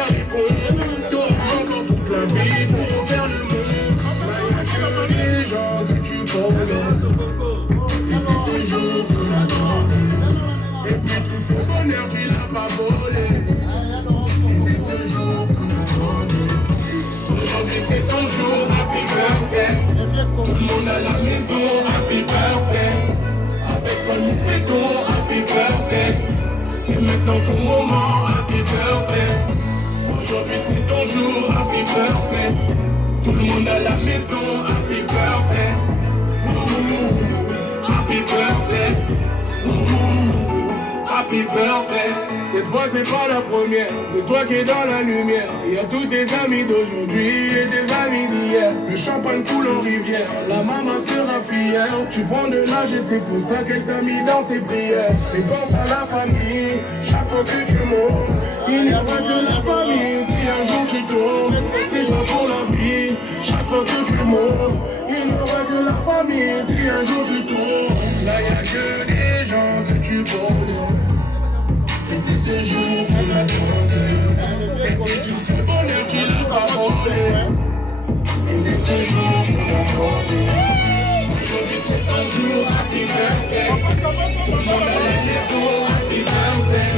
faire les cons. T'auras encore toute la vie pour faire le monde. Là y'a que les gens que tu connais. Et c'est ce jour qu'on attendait. Et puis tout ce bonheur tu l'as pas volé. Et c'est ce jour qu'on attendait. Aujourd'hui c'est ton jour, happy birthday. Tout le monde à la maison, happy birthday. Avec toi nous fêtons, happy birthday. C'est maintenant ton moment, happy birthday. Aujourd'hui c'est ton jour, happy birthday. Tout le monde à la maison, happy birthday. Happy birthday. Happy birthday. Cette fois c'est pas la première, c'est toi qui es dans la lumière. Il y a tous tes amis d'aujourd'hui et tes amis d'hier. Le champagne coule en rivière, la maman sera fière. Tu prends de l'âge et c'est pour ça qu'elle t'a mis dans ses prières. Et pense à la famille, chaque fois que tu montes. Il n'y a pas que la famille, si un jour tu tombes. C'est ça pour la vie, chaque fois que tu montes. Il n'y aura que la famille, si un jour tu tombes. Là y'a que des gens que tu connais. Et c'est ce jour qu'on attendait. Et puis tout ce bonheur tu l'as pas volé. Et c'est ce jour qu'on attendait. Aujourd'hui c'est ton jour, happy birthday. Tout le monde à la maison, happy birthday.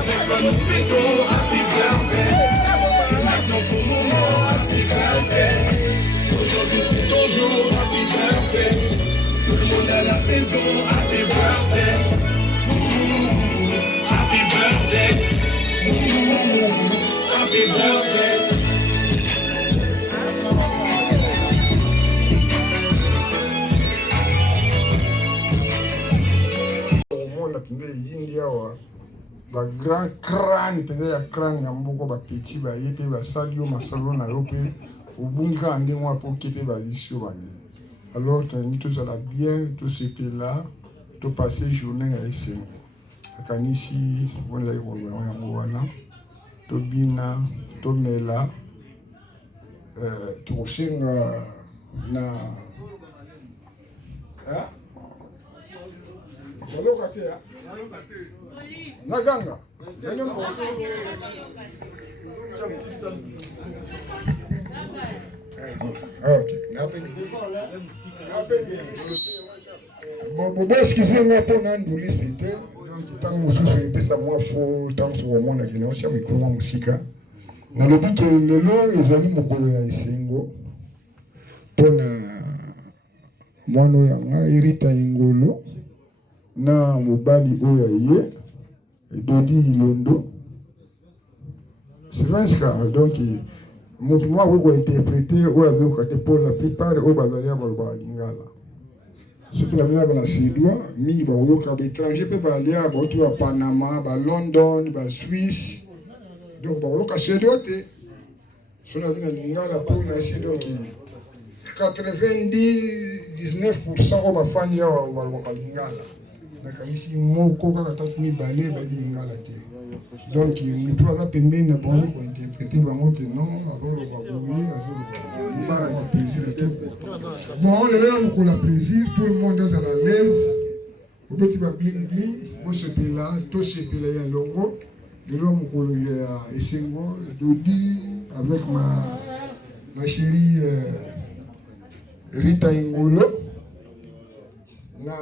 Avec toi nous fêtons, happy birthday. C'est maintenant ton moment, happy birthday. Aujourd'hui c'est ton jour, happy birthday. Tout le monde à la maison, happy birthday. Happy birthday. Happy birthday. Omona pende yingi awa ba grand crâne pende ya crâne ya mboko ba petit ba yepe ba salio masalo na yo pe obunga ande moi pour kepe ba lisio bani. Alors que tout ça bien, tout c'était là, tout passer journée à essayer. Akanisi wala ikolwa yango wana tobina tomela tukosenga na waloka te ya naganga bon excusez-moi pour n'andulisi te tant mosusu epesa mwa fo tant so omona kina osha mikolo mwa musika nalobi ke lelo ezali mokolo ya esengo mpona mwana oyo yanga erita engolo na mobali oyo ye Dodi Ilondo Svenska donc motu mwa ko interpréter oyo azokate pour la plupart oyo bazali abaloba lingala surtout la mina bana sidwa mi ba woyoka ba étranger pe ba lia ba otu ba Panama ba London ba Suisse donc ba woyoka sedote sona bina lingala pour na essayer donc 99% oyo bafani awa balobaka lingala nakanisi moko kaka tatu mibale babi lingala te donc mutu aza pembeni na bango kointerpréter bango te non azoloba boye azoloba plaisir et tout. Bon, le là pour la plaisir, tout le monde est à l'aise. Au petit va bling bling, bon ce pays là, tout ce pays là il y a logo. Le là pour le Essengo, Dodi avec ma chérie Rita Ingolo. Na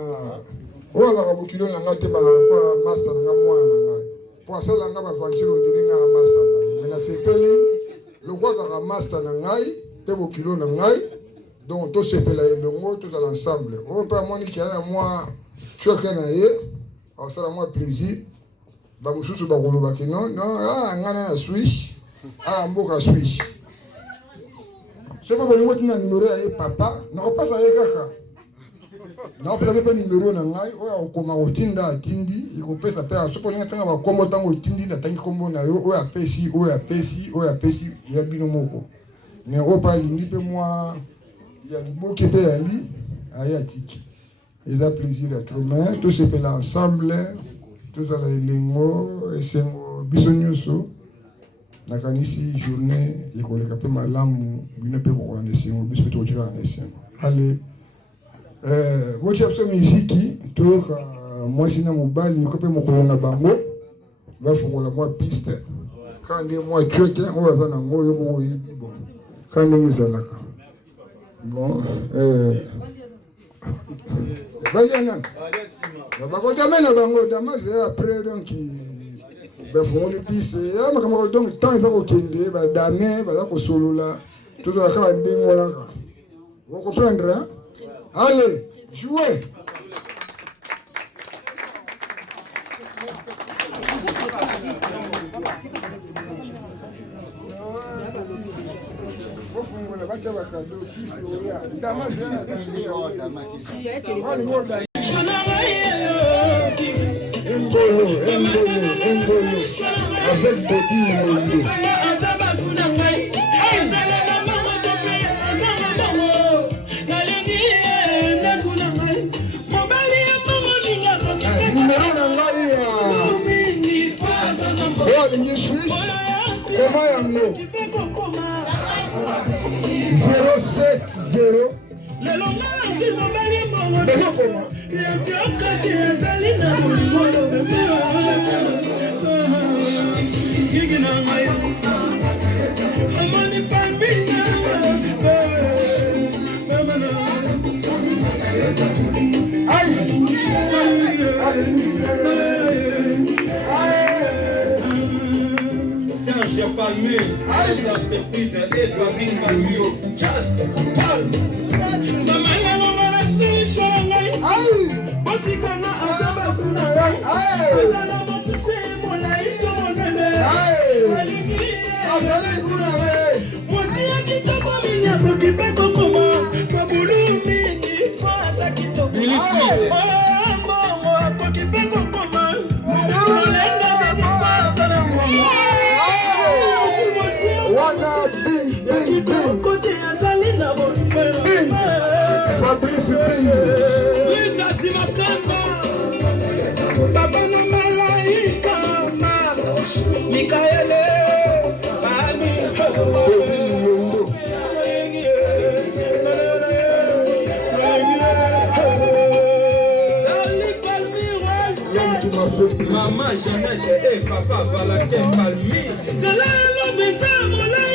oza ka bokilo na ngate ba kwa master na mwana na ngai. Pour ça là nga ba fanchiro ndiri nga master na. Mais na sepeli le kwa ka master na ngai, te bokilo na ngai. Donc tout ce pela elongo tout à l'ensemble. On peut moi qui a moi choqué na ye, alors ça moi plaisir. Ba mususu ba koloba ki non ngana na switch. Mboka switch. C'est pas bon moi numéro ya papa, na ko pasa ye kaka. Na ko pesa pe numéro na ngai, o koma otinda atindi, iko pesa pe aso po ngata ba kombo tango otindi na tangi kombo na yo, o apesi, ya bino moko. Mais o pa lingi pe moi il y a beaucoup qui peut aller à Yatiki. Ils ont plaisir d'être humains, tous ces pays ensemble, tous à les mots, et c'est bisognoso. La canisi journée, il faut les caper malamu, il ne peut pas en essayer, il peut tout dire en essayer. Allez, votre absolument ici qui, tout moi si na mobile, il peut me colonner bango, va faire la moi piste. Quand moi tu es on va faire un mot bon. Quand nous sommes là. Bon, Baliana. Après donc ben faut les pistes donc tant il va kokende ba dame ba ko solola tout ça ka ndingo là vous comprendre hein? Allez jouez. Avec Bobby Mondo. Serge Palmé, l'entreprise est David Palmé, Just Pal. Maman, la solution est Botikana, Azabakuna, Azalama, c'est mon laïc, mon bébé. Moi, si elle quitte pas, il n'y a que qui peut comment. Baboulou, mini, quoi, ça quitte pas. Fabrice Bing. Papa na malaika Mikaele Bobby Mondo. Maman Jeannette et papa Valentin Palmi. C'est là le visa mon laï.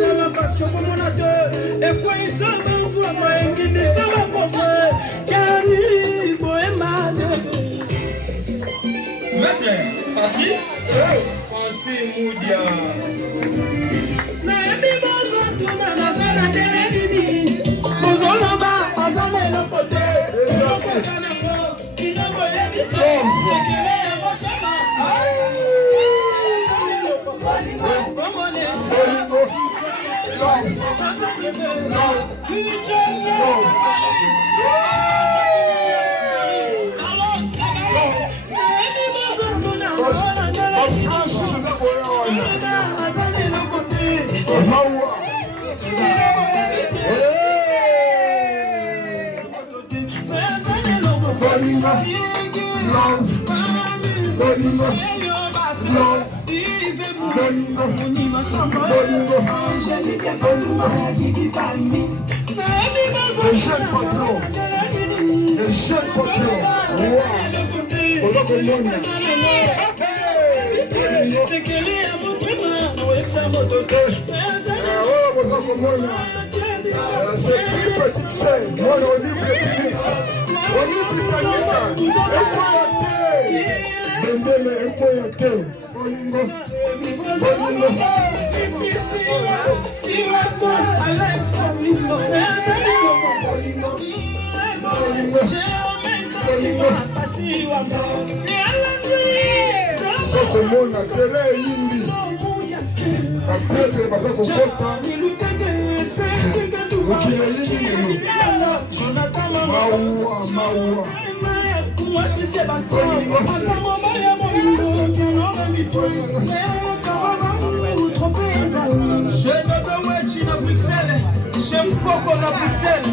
La location comme on a deux. Et quoi ils savent m'envoie moi qui ne savent pas voir. Tiani Bohéma. Maître, Paki, Francis Moudia. Naemi Bozo Tuna Nazara Télévini. Bozo Lamba, Azame le côté. C'est que les c'est plus petit que ça. Moi, on livre le public. On livre le public. J'aime Coco la Bruxelles.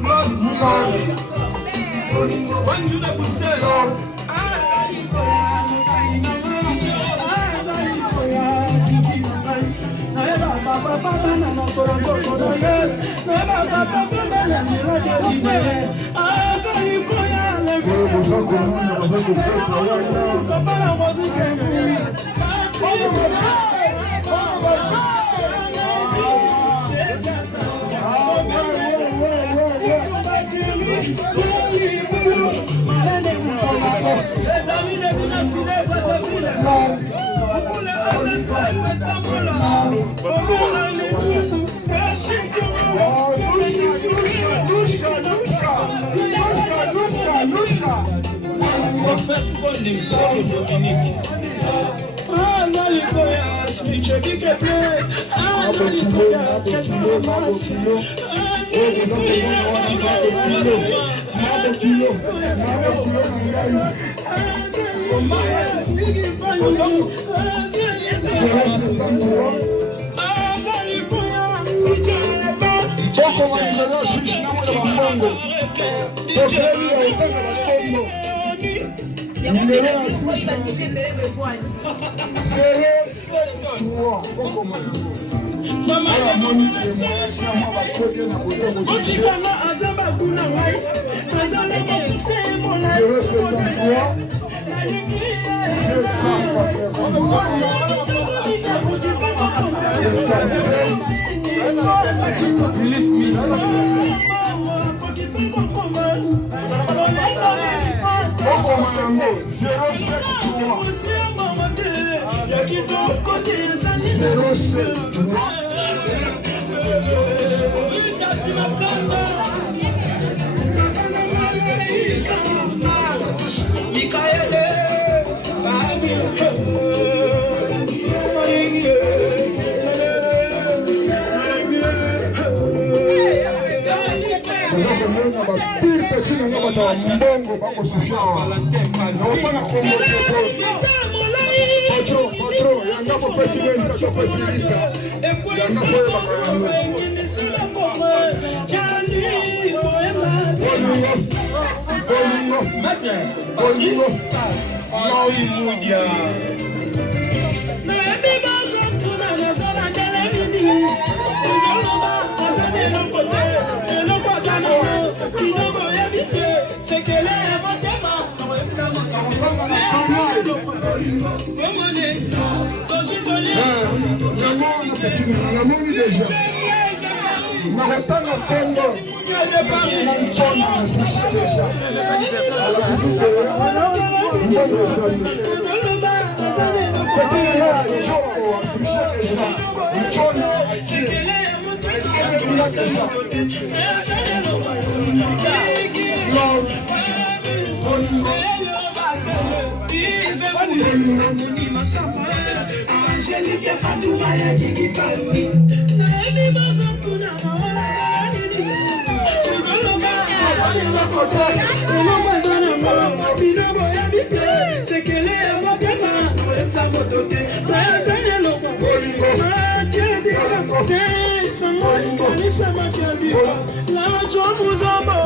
Claude Moulin. Bonne la Bruxelles.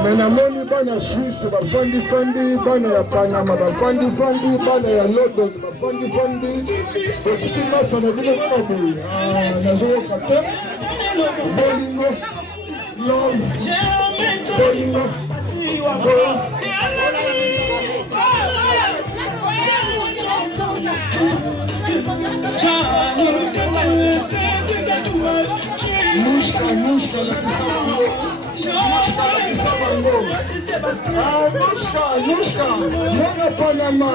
Menamoni bana Suisse bafandi fandi bana ya Panama bafandi fandi bana ya London bafandi fandi okisima sana bino kabu nazo kate bolingo love bolingo Nushka la kisabango. Nushka, mwana Panama.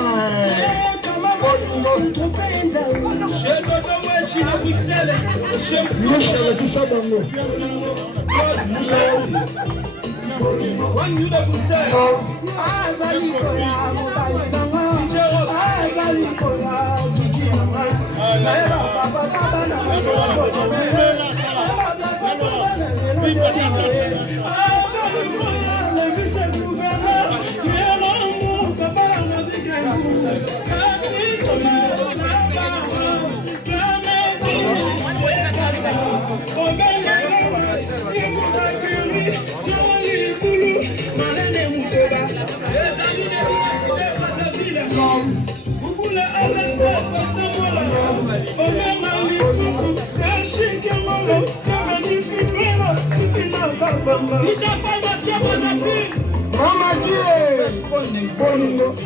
Nushka la kisabango. Mama die, bolingo.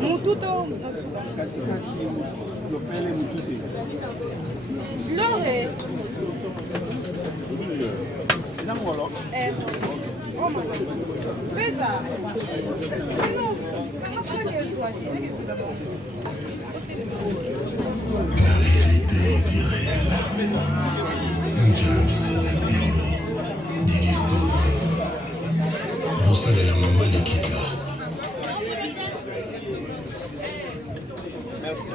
Mututo Lore Pesa não Bossa de la maman de Kika. Merci.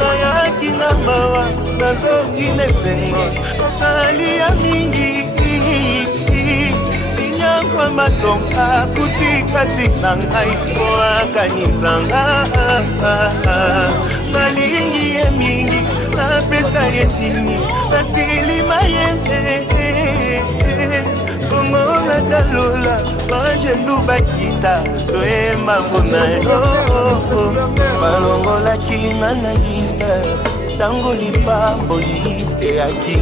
Nayaki na mawa nazongi nesengo nasali ya mingi inyakwa matonga kutikati na ngai po akanizanga nalingi ye mingi napesa ye nini nasilima ye kongo nadalola bajelu bakita toyemba mpona yo balongolaki nga na liste ntango lipamboli eyaki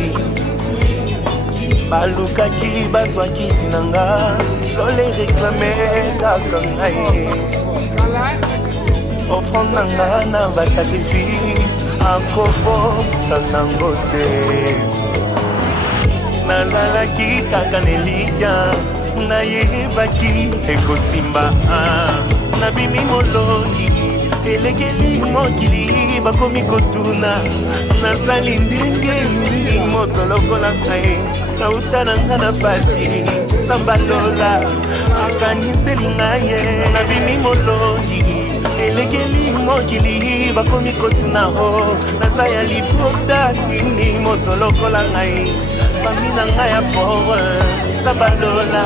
balukaki bazwaki ntina nga lole reklame kaka ngai offrande na nga na basacrifice akobosa nango te nazalaki kaka nelia nayebaki ekosimba nabimi molongi elekeli mokili bakomi kotuna nasali ndenge nini moto lokola ngai nauta na nga na pasi sambalola akaniseli ngai ye nabimi molongi elekeli mokili bakomi kotuna o naza ya libota nini moto lokola ngai fami na ngai ya pauvre sambalola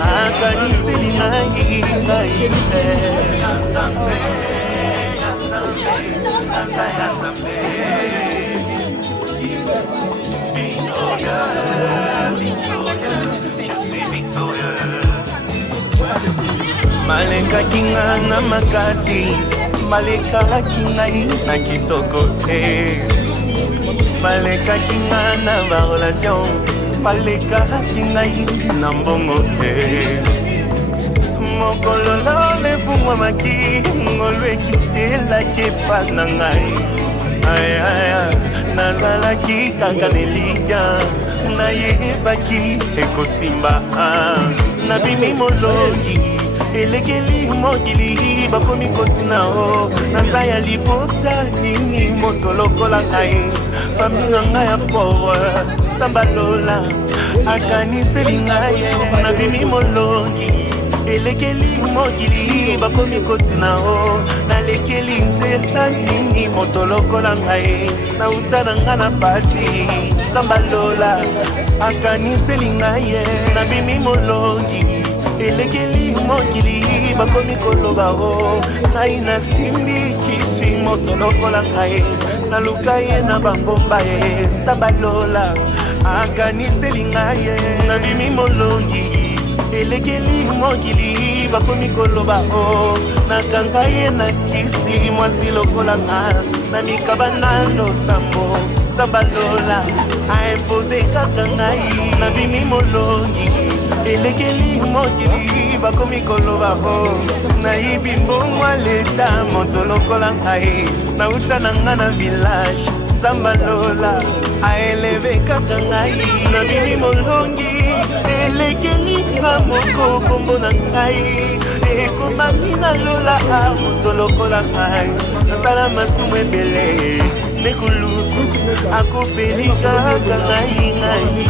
akaniseli ngai ngai te malekaki nga na makasi malekaki ngai na kitoko te malekaki nga na barelation malekaki ngai na mbongo te mokolo lolefungwamaki ngolo ekitelaki epa na ngai ayaya nazalaki kaka nelia nayebaki ekosimba nabimi molongi elekeli mokili bakomi kotuna o naza ya libota nini moto lokola ngai fami na ngai ya pauvre sambalola akaniseli ngai nabimi molongi elekeli mokili bakomi kotuna o nalekeli nzela nini moto lokola ngai nauta na ngai na pasi sambalola akaniseli ngai nabimi molongi elekeli mokili bakomi koloba o ngai nasimbikisi moto lokola ngai naluka ye na bangomba ye sabalola akaniseli ngai ye nabimi molongi elekeli mokili bakomi koloba o nakanga ye na kisi mwasi lokola nga na mikaba na losambo sabalola aimpose kaka ngai nabimi molongi elekeli mokili bakomi koloba o nayibi mbongwa leta moto lokola ngai nauta na nga na village Zambalola aeleve kaka ngai nabimi molongi elekeli na moko kombo na ngai ekomami na lola moto lokola ngai nasala masumu ebele nekulusu akofeli kaka ngai ngai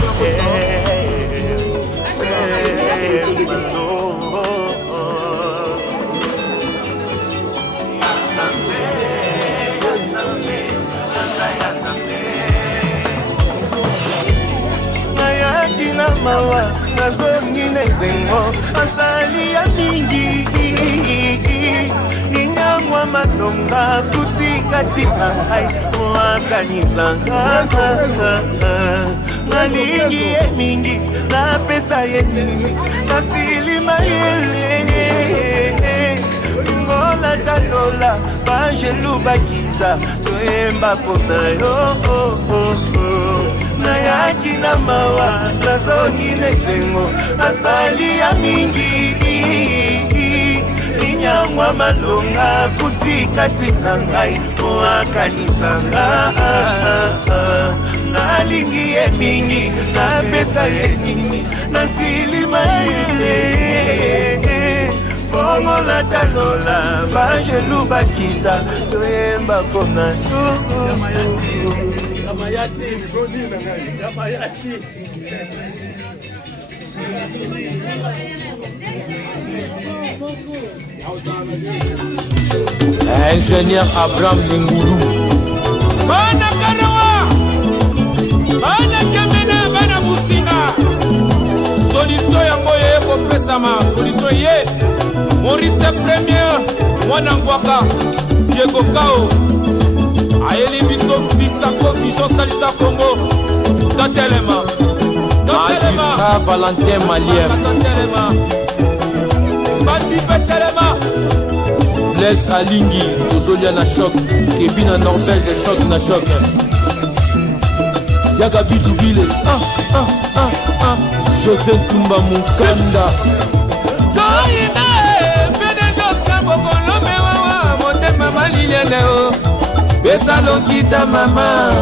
na mawa nazongi nezengo asali ya mingi ninyangwa matonga kutikatika ngai mwakanizanga nalingi ye mingi napesa ye nini nasilima yele ngola talola bangelu bakita toyemba pona yo nayaki na mawa nazongi nezengo asali ya mingi ninyangwa malonga kutikatika ngai moakanisanga nalingi ye mingi napesa ye nini nasilima yele bongo na talola bangelu bakita toyemba pona Ingénieur Abraham Lingulu Bana Karawa Bana Kemena Bana Musinga Solution yango ye kopesama Solution ye Maurice Premier Mwana Ngwaka Diego Kao Aeli biso Fisako Vision Salisa Congo Tatelema Magistrat Valentin Malien Tatelema Bandi Betelema Blaise Alingi Tozolia na choc Kebina Norvège de choc na choc Yaga Bidoubile José Tumba Mukanda Toime Benedoka Bokolome Wawa Monte Mama Liliane Besalokita Mama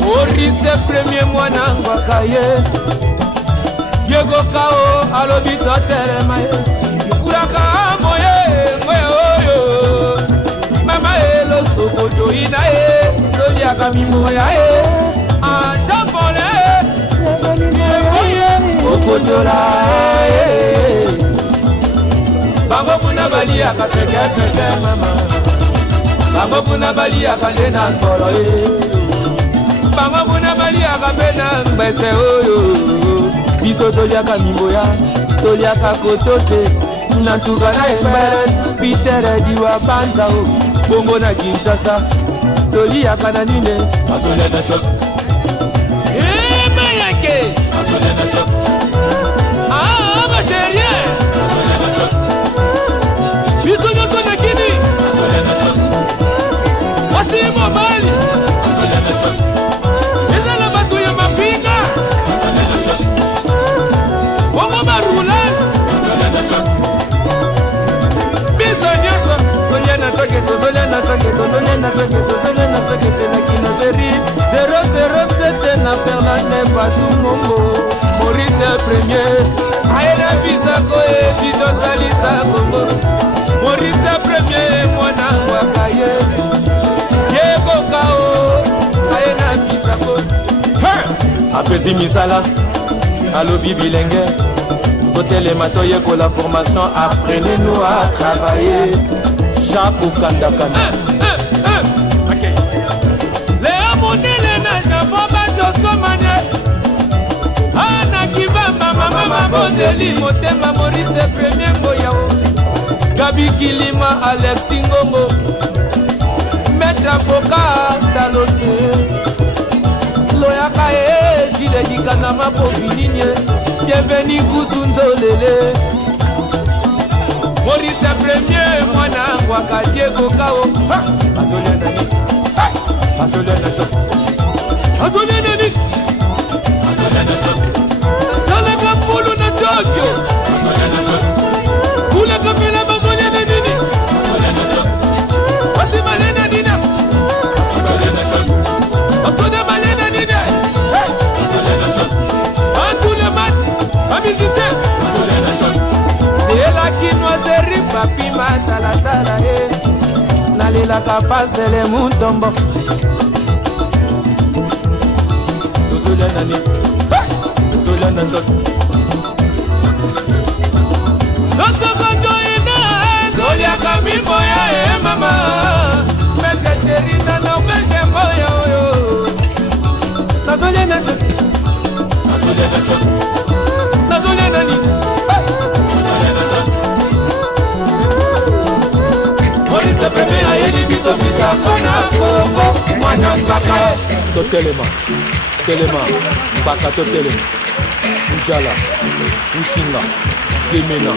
Maurice Premier Mwana Ngwakaye Diego Kao Alobi Totelema Kuraka Moye Oyo Mama Elo Sokoto Inae Loliaka Mimoya Japone Okotola Bango Kuna Bali Akafeke Mama Bango Kuna Bali Akadena Nkolo Bango Kuna Bali Akapena Mbese Oyo Biso Toliaka Mimoya Toliaka Kotose Nantuka na Embele Peter Diwa Banzao Bongo na Kinshasa Toliaka na Nine Asolia na Shok Mayake Asolia na Shok Ma chérie Asolia na Shok Biso Nyoso na Kini Asolia na Shok Wasi Mobali Asolia na Shok Ezala batu ya mapinga Asolia na Shok Wongo Marula Asolia na Shok Biso Nyoso Tolia na Shoke Tozolia na Shoke Tozolia na Shoke Tozolia na Shoke Tena Kino Zeri 007 na Ferlande Patou Mongo Maurice Premier Aena Visako e Vision Salisa Congo Maurice Premier Mwana Ngwakaye Diego Kao Aena Visako Apesi Misala Alobi Bilenge Hôtel Matoye pour la formation apprenez-nous à travailler Jacques Kandakana Mama Deli Motema Maurice Premier Moyao Gabi Kilima Alexis Ngongo Maître avocat Talose Loyaka e Gile Dikanama Pofiline Bienvenue Kousundolele Maurice Premier Mwana Waka Diego Kao Bazolia Nani Bazolia Nani Bazolia Nani Bazolia Nani Salega Polo na Tokyo Bazolia Nani Kula Kapela Bazolia Nani Bazolia Nani Wasi Malena Nina Bazolia Nani Bazolia Malena Nina Bazolia Nani Antule Man Amizite Bazolia Nani C'est la quinoiserie papi matalatala Nalela kapase le mutombo Bazolia Nani Bazolia Nani Dolia kamimbo ya mama Meketerina na umeje moya oyo Nazolia Nani Nazolia Nani Nazolia Nani Nazolia Nani Maurice Premier ayeli biso fisa kona koko Mwana mbaka Totelema Telema Mbaka totelema Ujala Usinga Gemena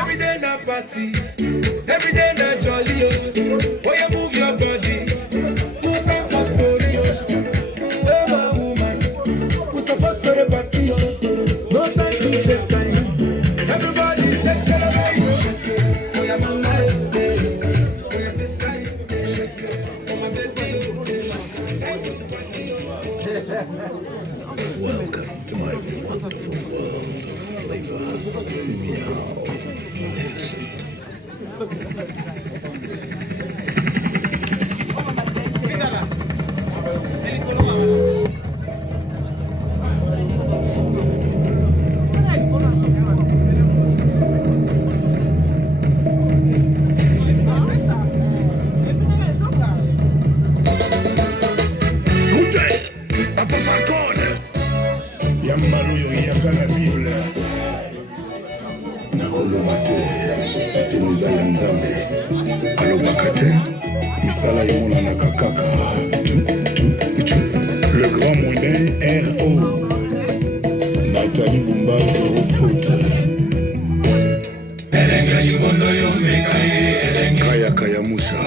Every day na party, every day na jolly. Oh, you move your body, no time for story. You are my woman, who's supposed to the party. No time to check time. Everybody shake it away. Oh, your mama, oh, your sister, oh, my baby. Welcome to my wonderful world of flavor. Innocent. Yambaluyo yakala Bible nakoloba te systeme eza ya Nzambe alobaka te misala emonanaka kaka le grand monnaie R.O. Nathalie Bumba zéro faute Kaya Kaya Moussa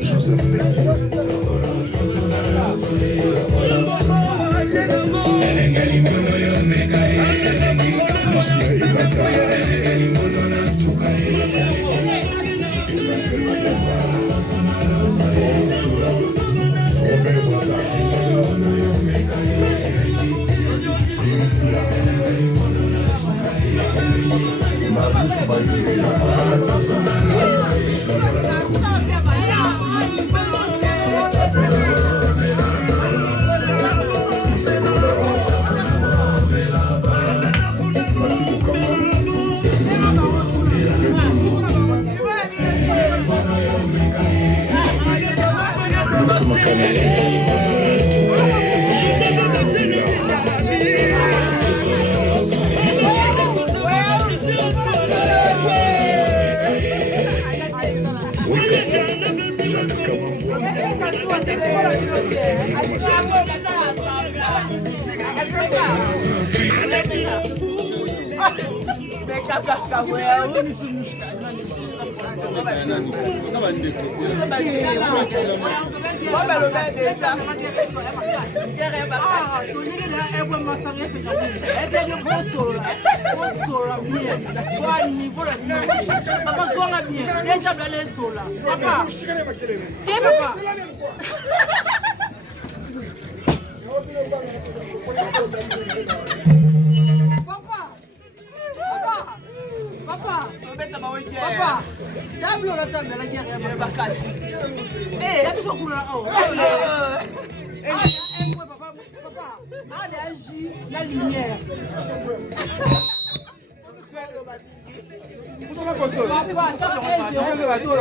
Joseph Betty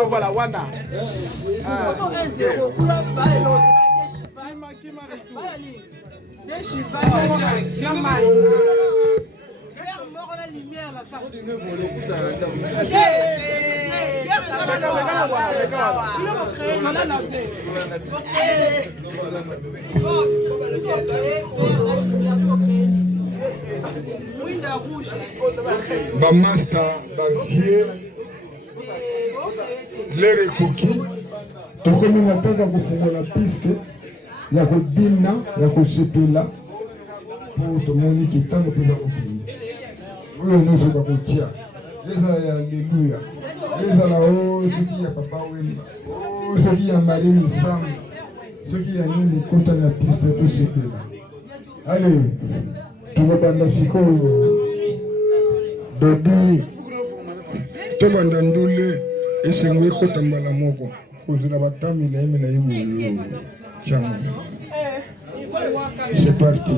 Voilà, Wanda. la lumière là-bas. Bamasta, bavie, lere koki, tokomi nataka kufungola piste ya kobina ya kosepela po tomoni kitango mpona kokende oyo nyonso bakotia ezala ya alleluya ezala o soki ya papa weli o soki ya maremi sango soki ya nini kota na piste tosepela ale tokobanda sikoyo dobi tobanda ndule esengo ekota mbala moko kozela batamila emela yemoyo chango. C'est parti.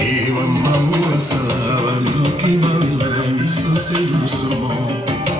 Ewa mamu wa salaba, noki ba wila, miso se doucement.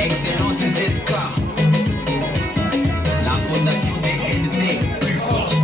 Excellence ZK, la fondation des NT, plus forte.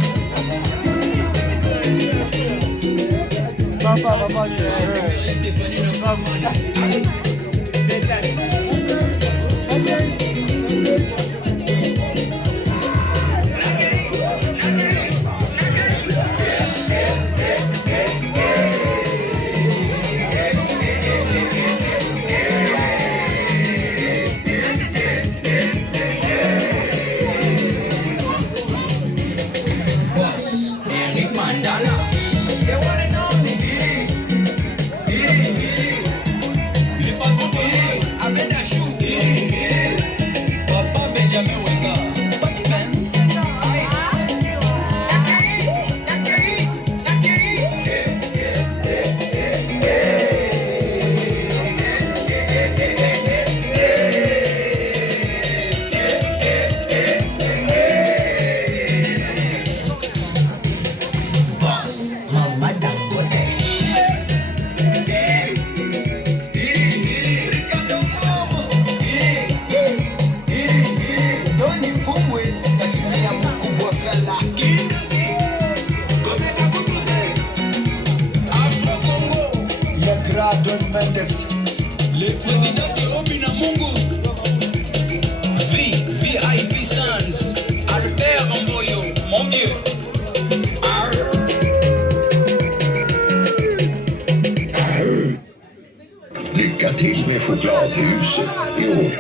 Delicatissime chokladhus i år.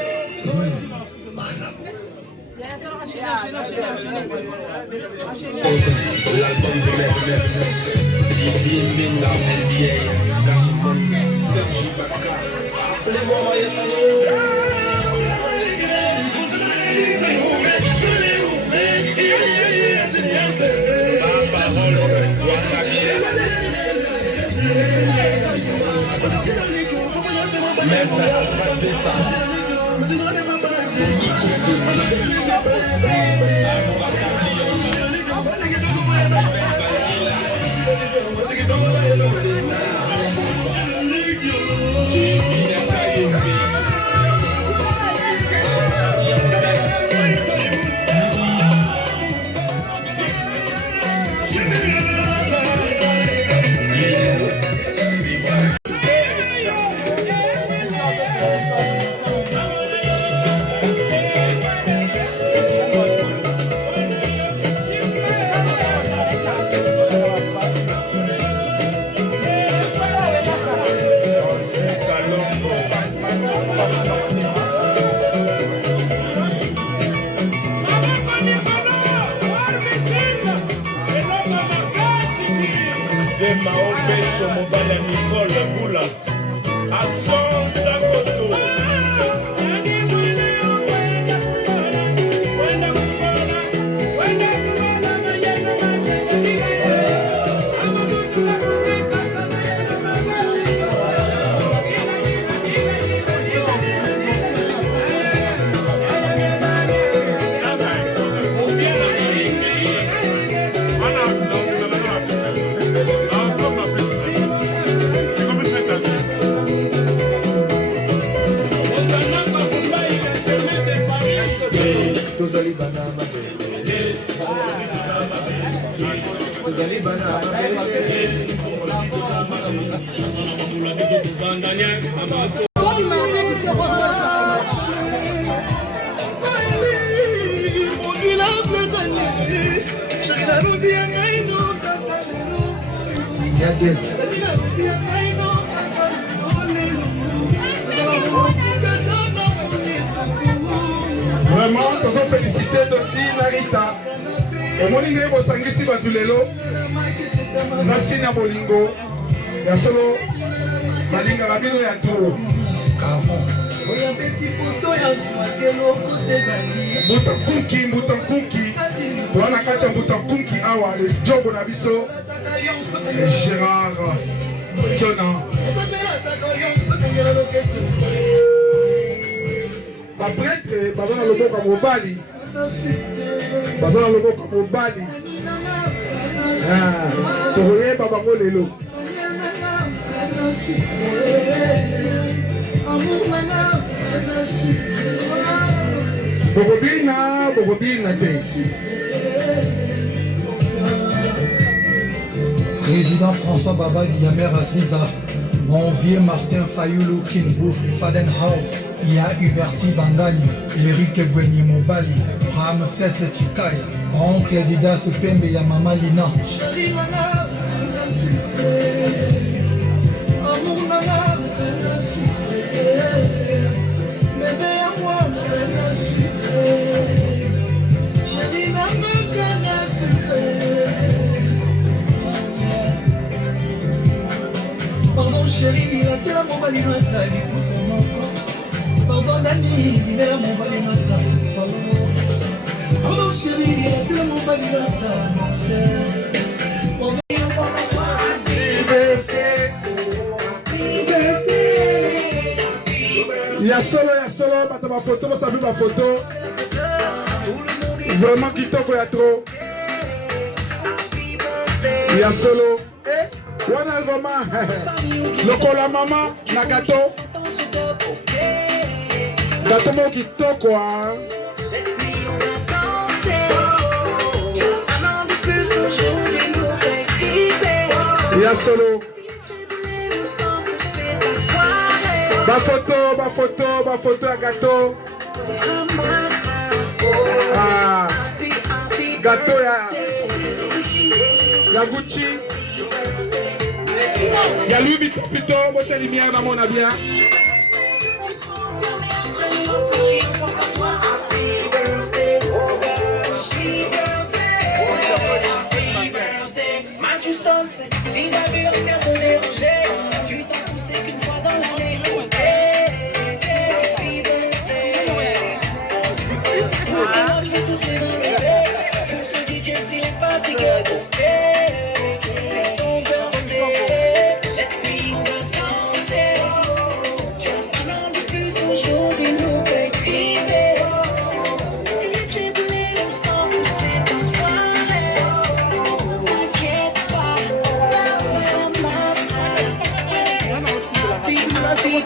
L'album de NBA, Cashman, Sergi Baka. Appelez-moi ma parole, sois ta vie. Même ça ne sera pas ça. Mobala Nicole Boula Action Sakoto Vraiment, nous avons félicité Dodi Narita. Et mon ingé ko sangisi batulelo. Nasina bolingo. Ya solo balinga rabino ya turo. Mbutankunki. Wana kacha mbutankunki awa le jogo na biso. Gérard Tchona. Ba prêtre bazana loboka mobali. Bazana loboka mobali. Toye baba ngolelo. Bogobina te. Président François Baba Guyamer Aziza, mon vieux Martin Fayoulou Kinbouf Fadenhouse, il y a Huberti Bangagne, Eric Gwenye Mobali, Ramses Chikaya, oncle Didas Pembe ya Mama Lina. Pardon chérie, la tela mon bali mata, écoute mon corps. Pardon Dani, libère mon bali mata, salaud. Pardon chérie, la tela mon bali mata, Marcel. Ya solo, bata ma photo, ma sabi ma photo. Vraiment kitoko ya trop. Ya solo. Wana vraiment lokola mama na gâteau. Gâteau mo kitoko hein. Ya solo. Ba photo ya gâteau. Ah, gâteau ya Gucci. Ya Louis Vuitton plutôt, moi c'est lumière, maman on a bien.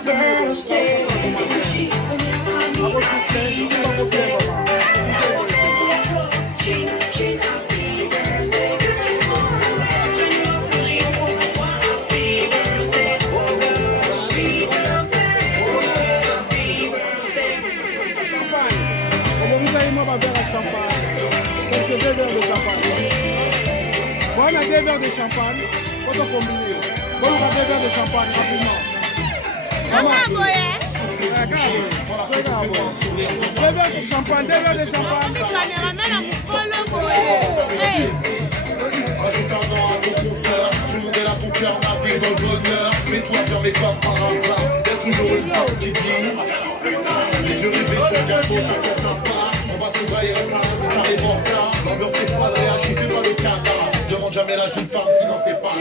birthday. C'est 2 verres de champagne. Bon, on a 2 verres de champagne. Quand on combine, bon, on a 2 verres de champagne rapidement. Ça marche. 2 verres de champagne, 2 verres de champagne. Ajoute un an à ton cœur, tout le monde est là, ton cœur, ma vie dans le bonheur. Mets-toi bien, mais comme par hasard, y'a toujours une force qui dit les yeux rivés sur le gâteau, t'inquiète pas. On va se bailler, reste là, si t'arrives en retard. L'ambiance est froide, réagis, fais pas le cadavre. Demande jamais l'âge d'une femme, sinon c'est pas là.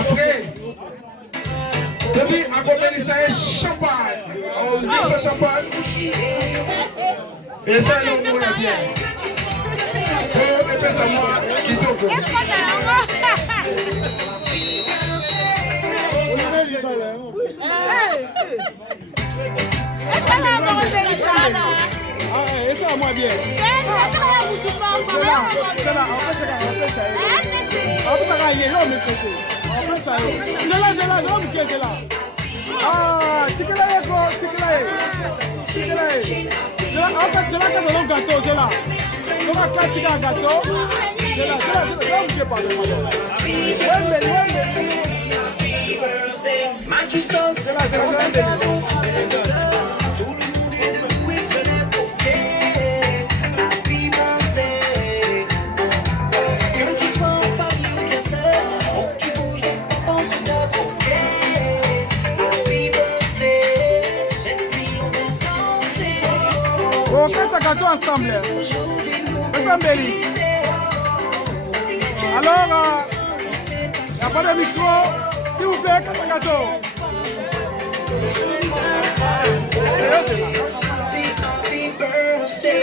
Après, depuis accompagner ça est champagne. On dit ça champagne. Et ça l'on voit bien. Pour épée ça moi qui toque. Et ça moi bien. Ah, c'est là. En fait, c'est là que le gâteau, c'est là. On va faire un gâteau. C'est là, on fait un gâteau ensemble. Ensemble. Alors, il n'y a pas de micro. S'il vous plaît, un gâteau. Happy birthday.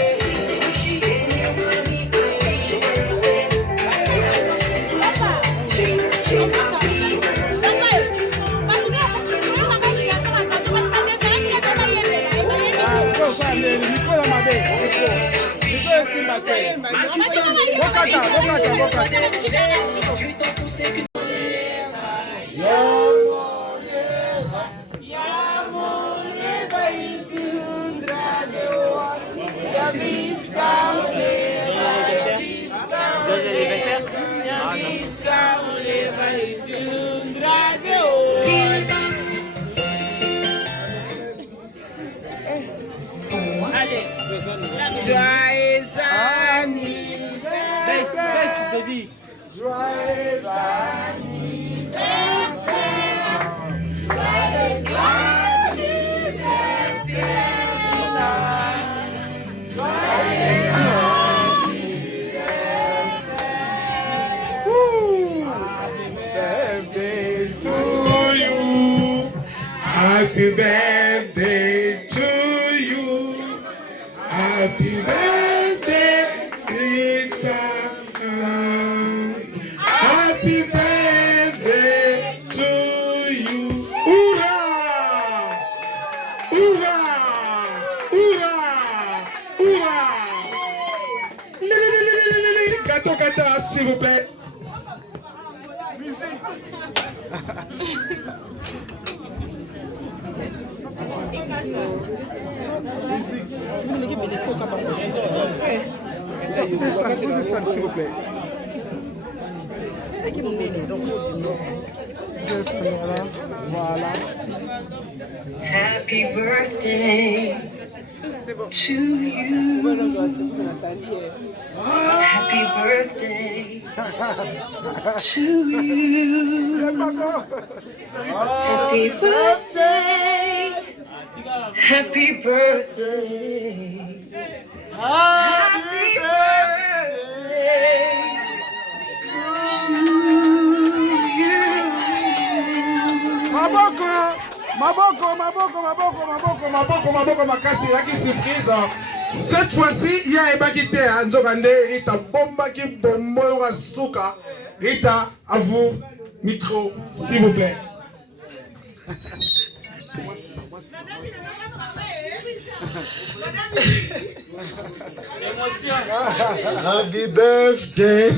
Joyeux anniversaire, baby. Joyeux anniversaire. Joyeux Happy birthday to you. Happy birthday, Rita. Happy birthday to you. Hurrah! Hurrah! Hurrah! Hurrah! Gâteau, gâteau, s'il vous plaît. C'est ça, s'il vous plaît. Voilà. Happy birthday to you. Happy birthday to you. Happy birthday. Happy birthday. Happy birthday to you. Maboko makasi yaki surprise. Cette fois-ci, il y a Ebakite Nzokande, Rita Bomba qui bombo Suka. Rita, à vous, micro, s'il vous plaît. Happy birthday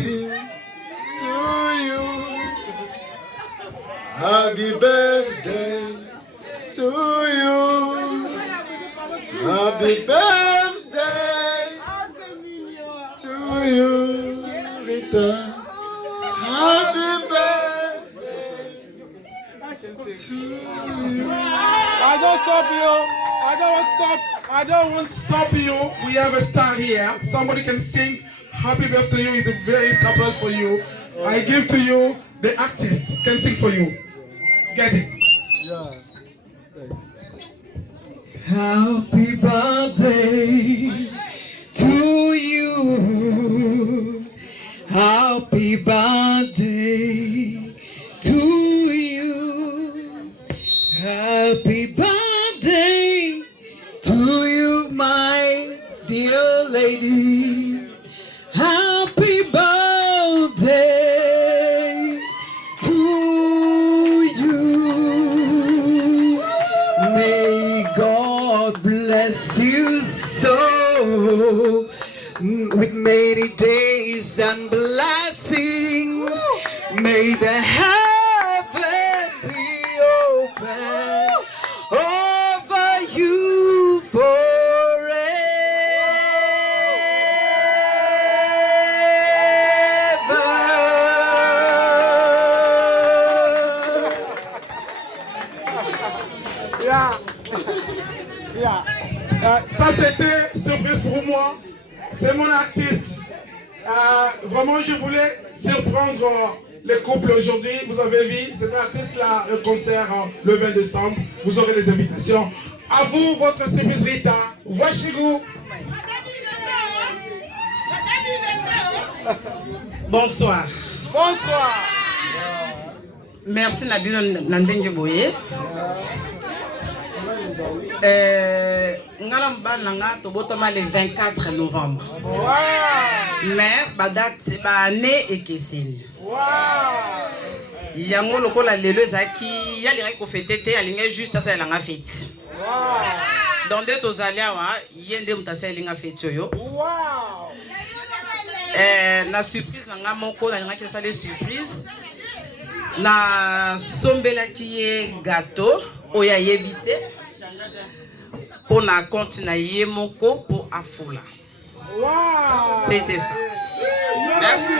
to you. Happy birthday to you. Happy birthday to you, Rita. Happy birthday to you. I don't stop you. I don't want to stop you. We have a star here. Somebody can sing happy birthday to you. It's a very surprise for you. I give to you the artist can sing for you. Get it. Yeah. Happy birthday to you. Happy birthday to you. Happy birthday to you, my dear lady. Happy birthday to you. May God bless you so, with many days and blessings. May the heaven be open over you Ça c'était surprise pour moi. C'est mon artiste. Vraiment, je voulais surprendre les couples aujourd'hui. Vous avez vu, c'est un artiste là, le concert le 20 décembre. Vous aurez les invitations. À vous, votre surprise Rita. Washigu. Bonsoir. Bonsoir. Merci Nabilo Nandenge Boye. Ngala mbala tobotama le 24 novembre. Wow. Mais badat ba année ekeseni. Wow. Yango lokola lelo ezaki ya lira ko fêter alinga juste ça elanga fête. Wow. Dans deux tozalia wa yende mutasa elinga fête yo. Wow. Na surprise nga moko na nga kesa les surprise. Na sombela ki ye gâteau oya yebite. Pour na compte na yemoko pour afula. Wow. C'était ça. Merci.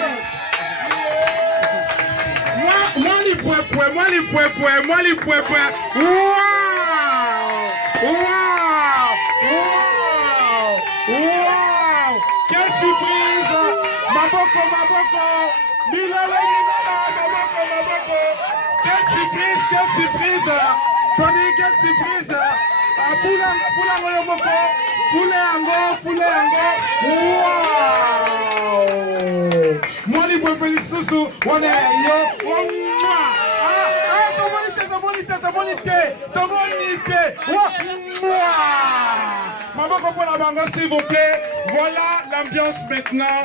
Moi les points. Wow. Quelle surprise. Maboko. Maboko. Quelle surprise. Tony, quelle surprise. Fula Moyomoko, Fule Ango. Wow! Moni Pwepeli Susu, wane yo. Tomonite. Maboko pour la bango, s'il vous plaît. Voilà l'ambiance maintenant.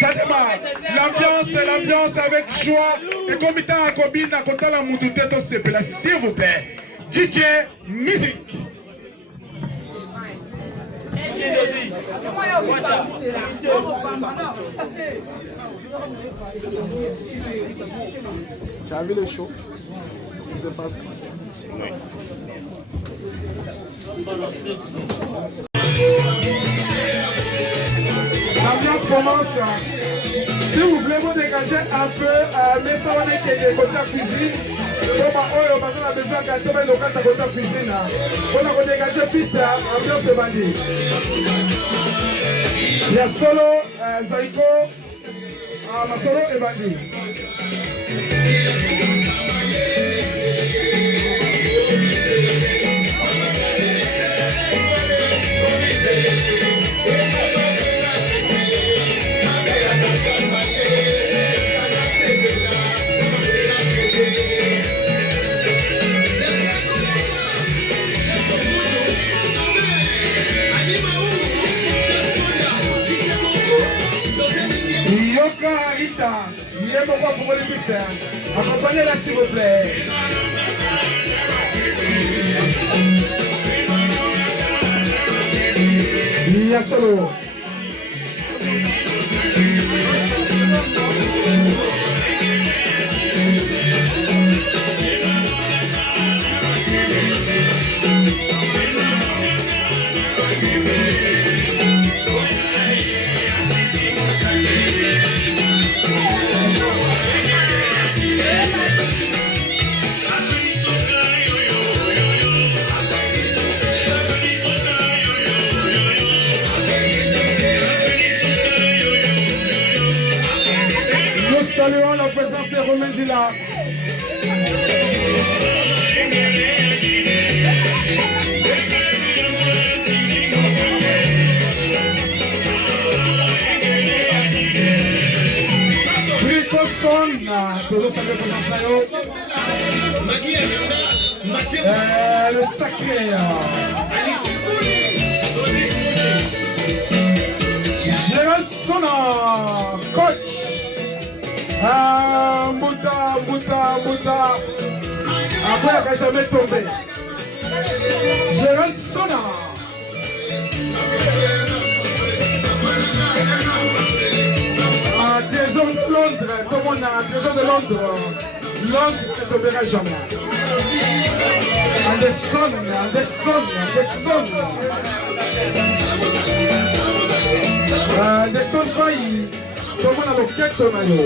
Ça démarre. L'ambiance avec joie. Et comme il t'a accobé, t'as compté la moutoute, s'il vous plaît. DJ Music. Tu as vu le show? Il se passe comme ça. Oui. L'ambiance commence. S'il vous plaît, vous dégagez un peu. Mais ça va être côté la cuisine. On a besoin de gâteau, mais on a côté la cuisine. On a dégagé piste. Ambiance est bandit. Il y a solo Zaiko. Ma solo est bandit. Il est pourquoi pour les pistes. Accompagnez-la s'il vous plaît. Il y a solo. Saluons la présence de Romain Zila. Bricoson, toujours saluer la présence là. Le sacré. Gérald Sona, coach. Ah, Mouta. Après, elle n'a jamais tombé. Gérald Sona. Trésor de Londres, tout le monde a un trésor de Londres. Londres ne tombera jamais. Anderson. Anderson Faye, tout le monde a l'oquette, Mayo.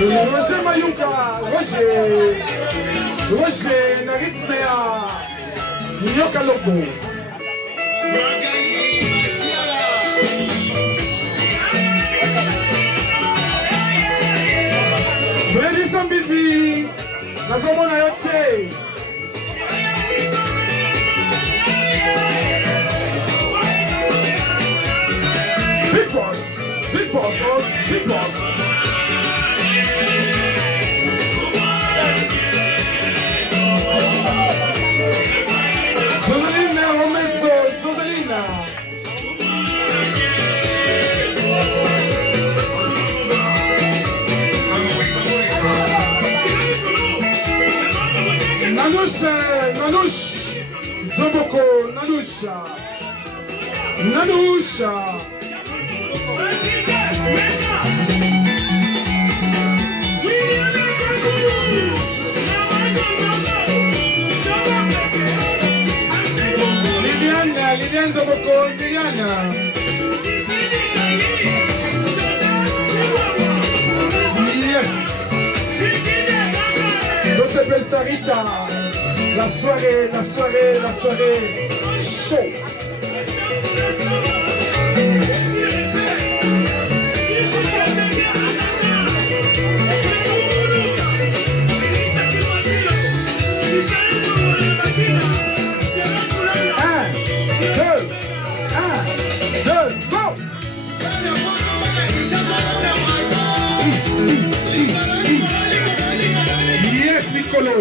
Roger Mayuka, Roger, na rythme ya Nyoka Lobo. Freddy Sambidi, nazomona yote. Big boss. Soselina Romeso, Soselina. Nanouche, Zoboko, Nanoucha. Liliane Zoboko, Liliane. Yes. On s'appelle Sarita. La soirée chaud. Go! Yes, Nicolo.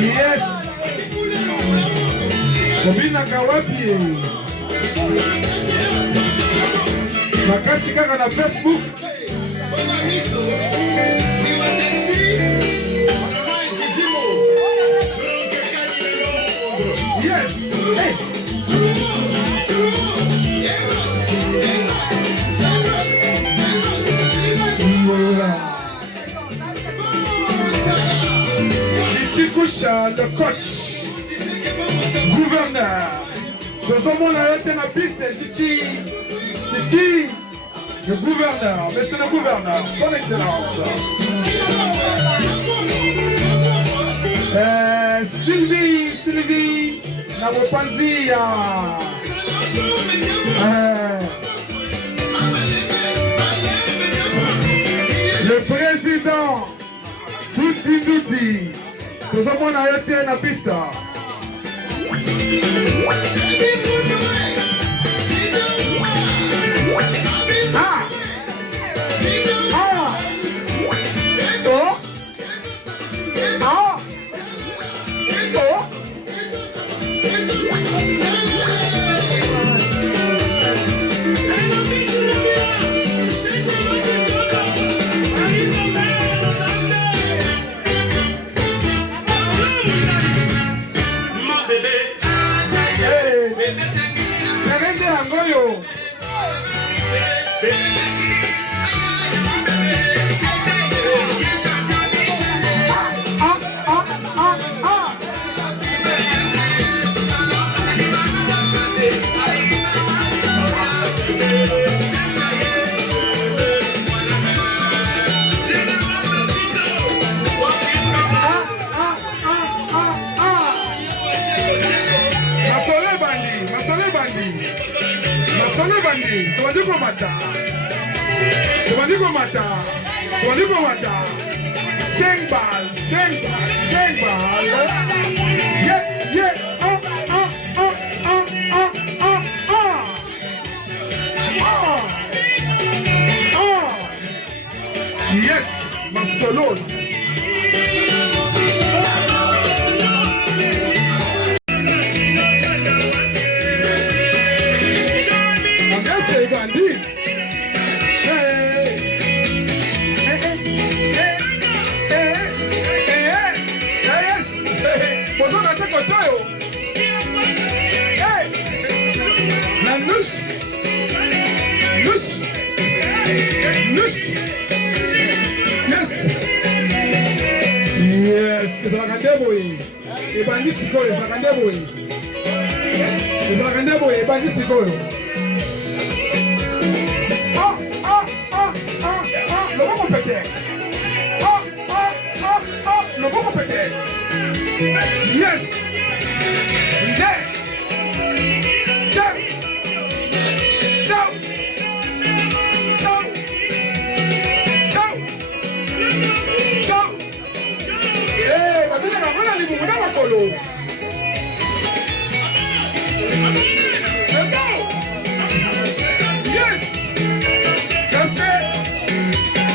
Yes. Kobina kawapi. Makasi kaka na Facebook. Yes. Hey. Titi Koucha, le coach, gouverneur. Nous sommes là, la piste, Titi, le gouverneur, mais c'est le gouverneur, son excellence. Sylvie, Nabopanzia. Le président Douti, nous sommes là, la piste. Masolo. Masolo bandi, tuandiko mata. Tuandiko mata. Tuandiko mata. 5 balles, 5 balles, 5 balles. Yeah, yeah. Yes, Masolo. Yes, Zakandeboy. Ebandi sikoyo, Zakandeboy. Zakandeboy, ebandi sikoyo. Le bon peut-être. Le bon peut-être. Yes. Yeah. Ciao. Ciao. Ciao. Ciao. Ciao. Eh, la vida la buena ni buena la colo. Yes. Cassé.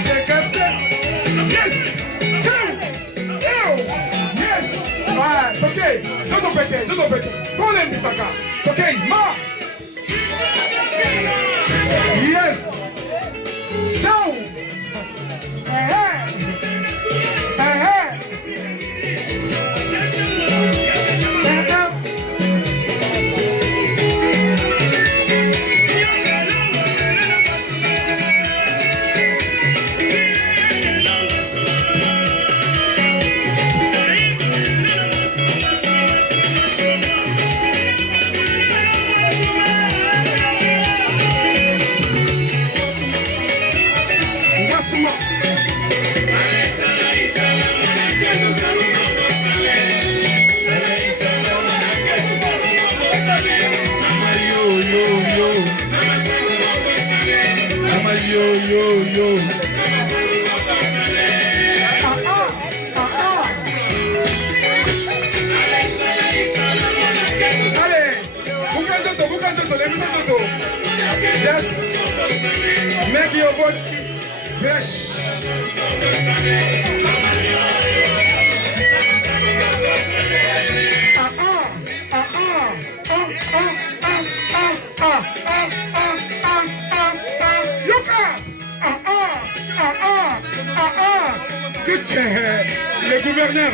C'est cassé. Yes. Ciao. Yes. Ah, ok. Todo pété. Pone Misaka. Ok, ma. Yes. Ciao. Yo. Allez, bukan toto, Yes. Make your body fresh. Le gouverneur.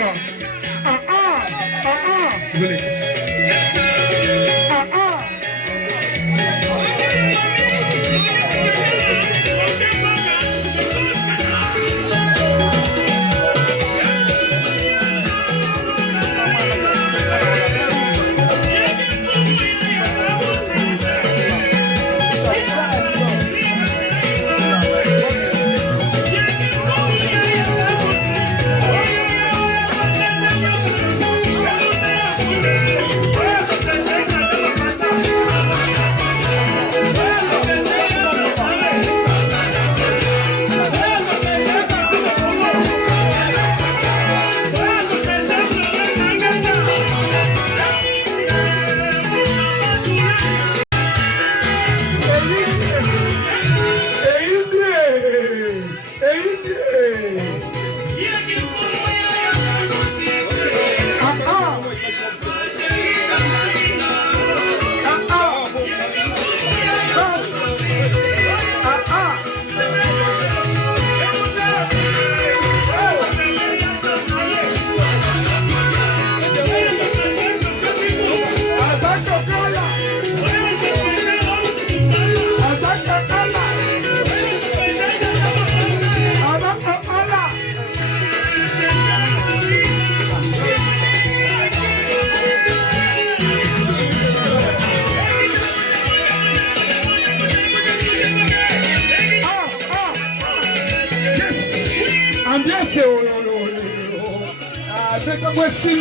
Voici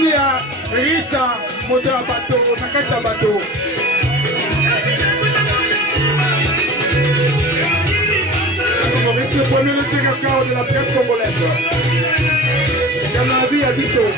Rita, moto ya bateau, na kati ya bateau. C'est le premier littéraire de la presse congolaise. Dans la vie à Bissau.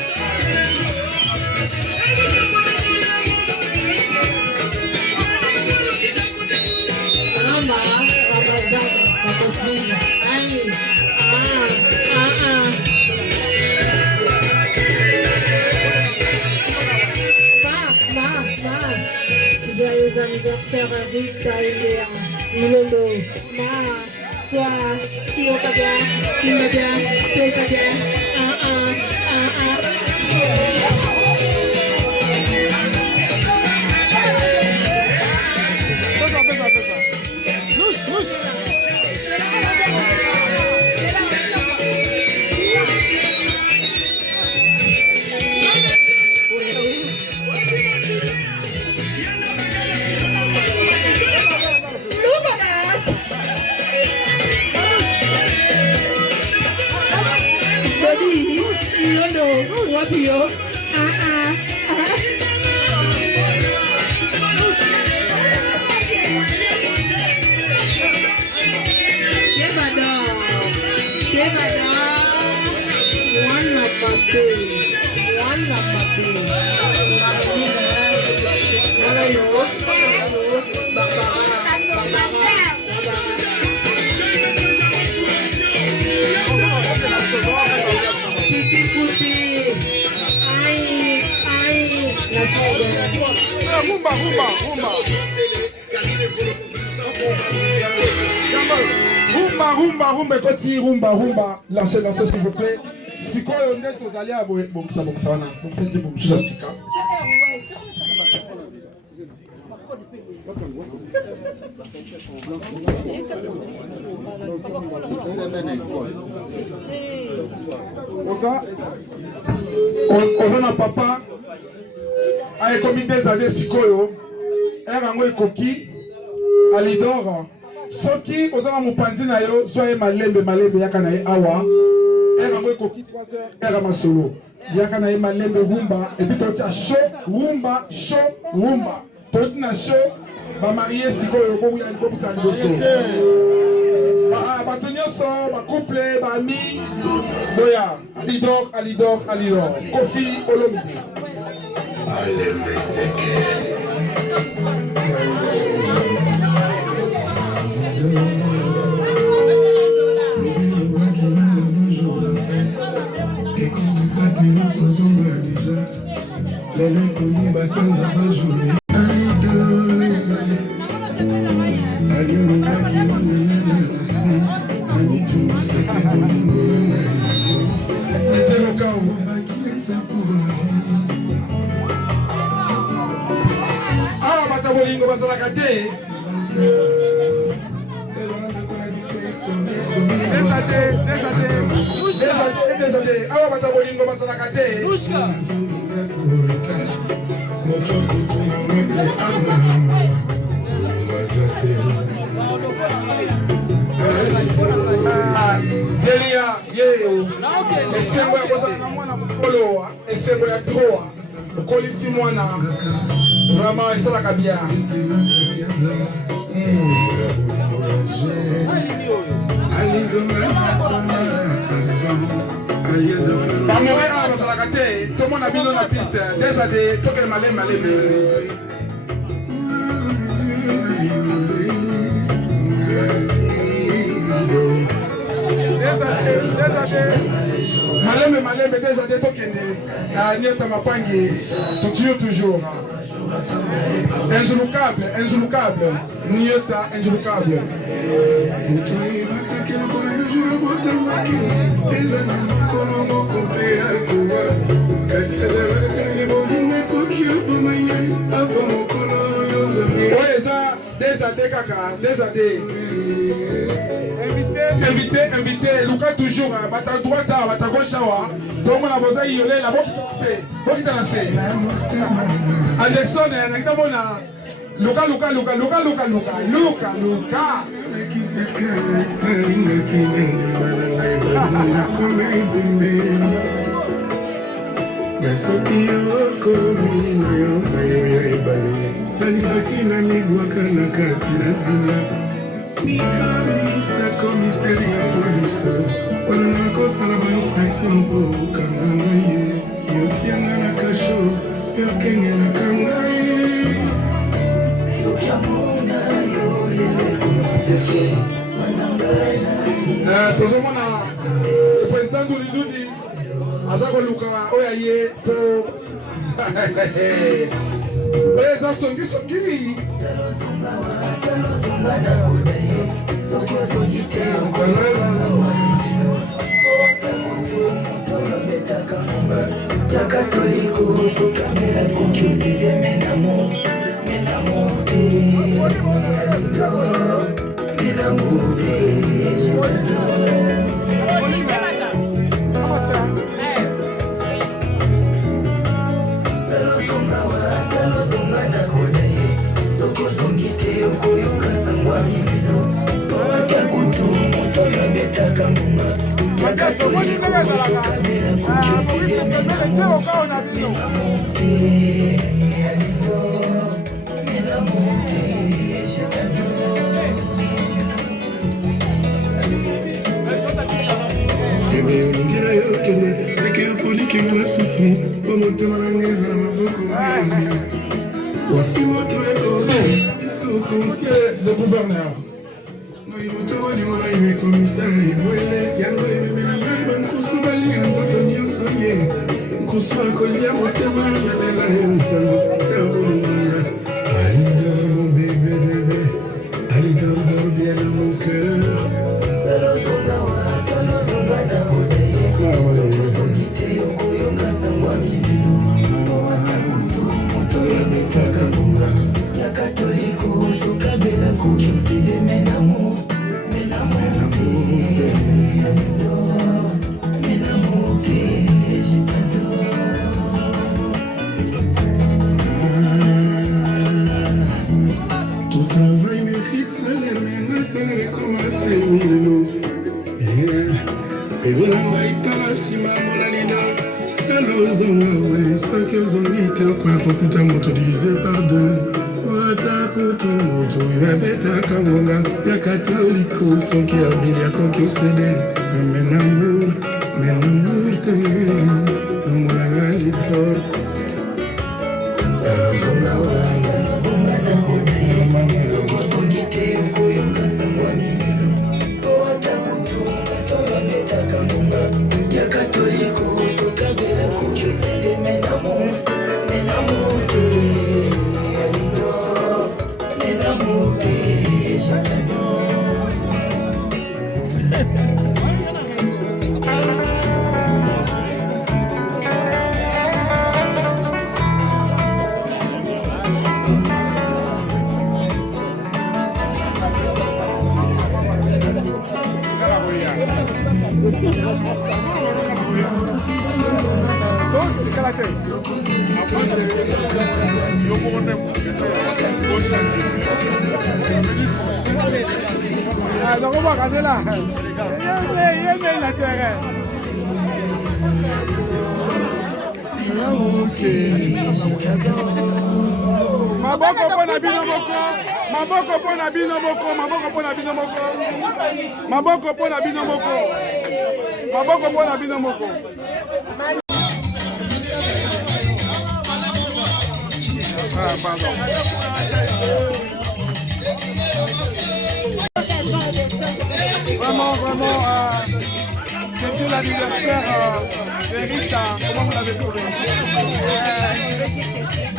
Joyeux anniversaire à Rita et Léa. Lolo, toi, qui va bien, c'est ça bien. Wapio. Rumba, petit rumba, lancez s'il vous plaît. Si quoi on est aux alliés à bon ça wana, bon c'est bon ça sika. Ozana papa a commis des années sikoyo, erango ekoki alidor. Soki ozana mupanzi na yo soye malembe yaka na ye awa erango ekoki 3 heures era masolo yaka na ye malembe rumba et puis totia show rumba toti na show ba marié sikoyo ko wina ko bisa liboso ba nyonso ba couple ba ami boya alidor Kofi Olomide vraiment ça la bien. Tout le monde a mis dans la piste. Désolé, tout le monde Malembe déjà des tokende à Niota Mapangi toujours injouable Niota injouable Invité, Lucas toujours, bata droite, bata gauche, tout le monde a besoin de yoler, la boque qui t'a lancé. Jackson, Luca. nasoki okomi na yo mayemi ya ebale nalikaki na migwaka na kati na zinga mikamisa komisari ya polise wana nakosala bainfraction mpo okanga ngai ye yotianga na kasho yokengelaka ngai tozomona président Doudou aza koluka oyo aye mpo oyo eza songisongi Catholico, sou camera com que o Cid menamo, olingira yo kende eke okolikinga na sufi po motema na ngeza na maboko wapi moto Monsieur le gouverneur, ngai moto bolingo na yo ekomisari ebwele yango ememe na ngai bankusu balia nzoto nyonso ye nkusu akolia motema memela yo ntango ya bolinganga alidor mon bébé bébé alidor dor bien dans mon cœur Tout travail mérite salaire, mais un salaire commence à et voilà, maïtala sima mon alida salozonga soki ozongi te okoya kokuta moto divisé par deux watakutu moto yabetaka ngonga ya katoliko soki abili akoki osede menamour te omonanga litor alozonga Catholico, sou cabelo com que o CD menamo Maboko pona bino moko, maboko pona bino moko, maboko pona bino moko, maboko pona bino moko, maboko pona bino moko. Ah, pardon. Vraiment, c'était l'anniversaire de Rita. Comment vous l'avez trouvé?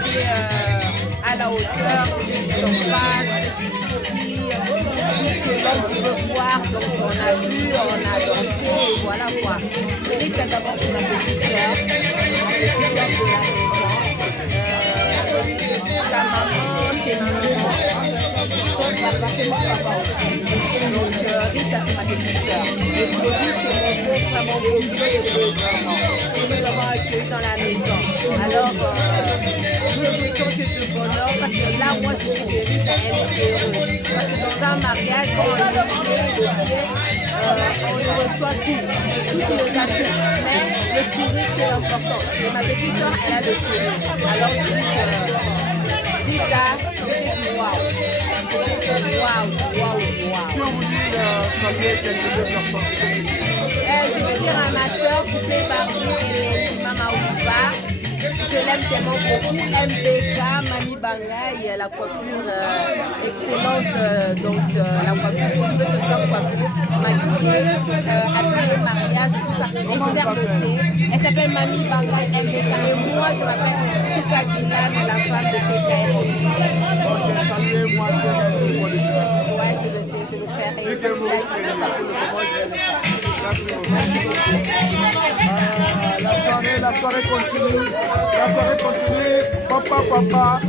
C'était à la hauteur, sur place, que l'homme veut voir, donc on a vu, on a dansé, et voilà quoi. Rita d'abord pour la petite sœur de la maison. Sa maman, c'est maman. Son papa, c'est mon papa aussi. Donc Rita, c'est ma petite sœur. Le produit, c'est mon beau, vraiment beau, vraiment. Nous nous avons accueillis dans la maison. Alors, autant que de bonheur, parce que là, moi, je suis guérie, elle est heureuse. Parce que dans un mariage, quand on est marié, on reçoit tous les atouts. Mais le sourire, c'est important. Et ma petite soeur, elle a le sourire. Alors, je dis que Rita, c'est du waouh. Si on vous dit saluer quelques personnes. Je veux dire à ma soeur, Poupée Barou et Mama Ouba, je l'aime tellement beaucoup. MBK, Mani Bangaï, la coiffure excellente. Donc la coiffure, si tu veux te faire coiffure, maquiller, habiller, mariage, tout ça. Elle s'appelle Mani Bangaï, MBK. Et moi, je m'appelle Souka Dylan, la femme de PKM. Saluez-moi, ouais, je le sais. Et comme il a dit, merci beaucoup. La soirée continue. La soirée continue. Papa,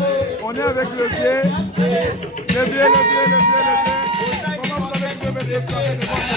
on est avec le vieux. Le vieux. Comment vous avez trouvé votre soirée de votre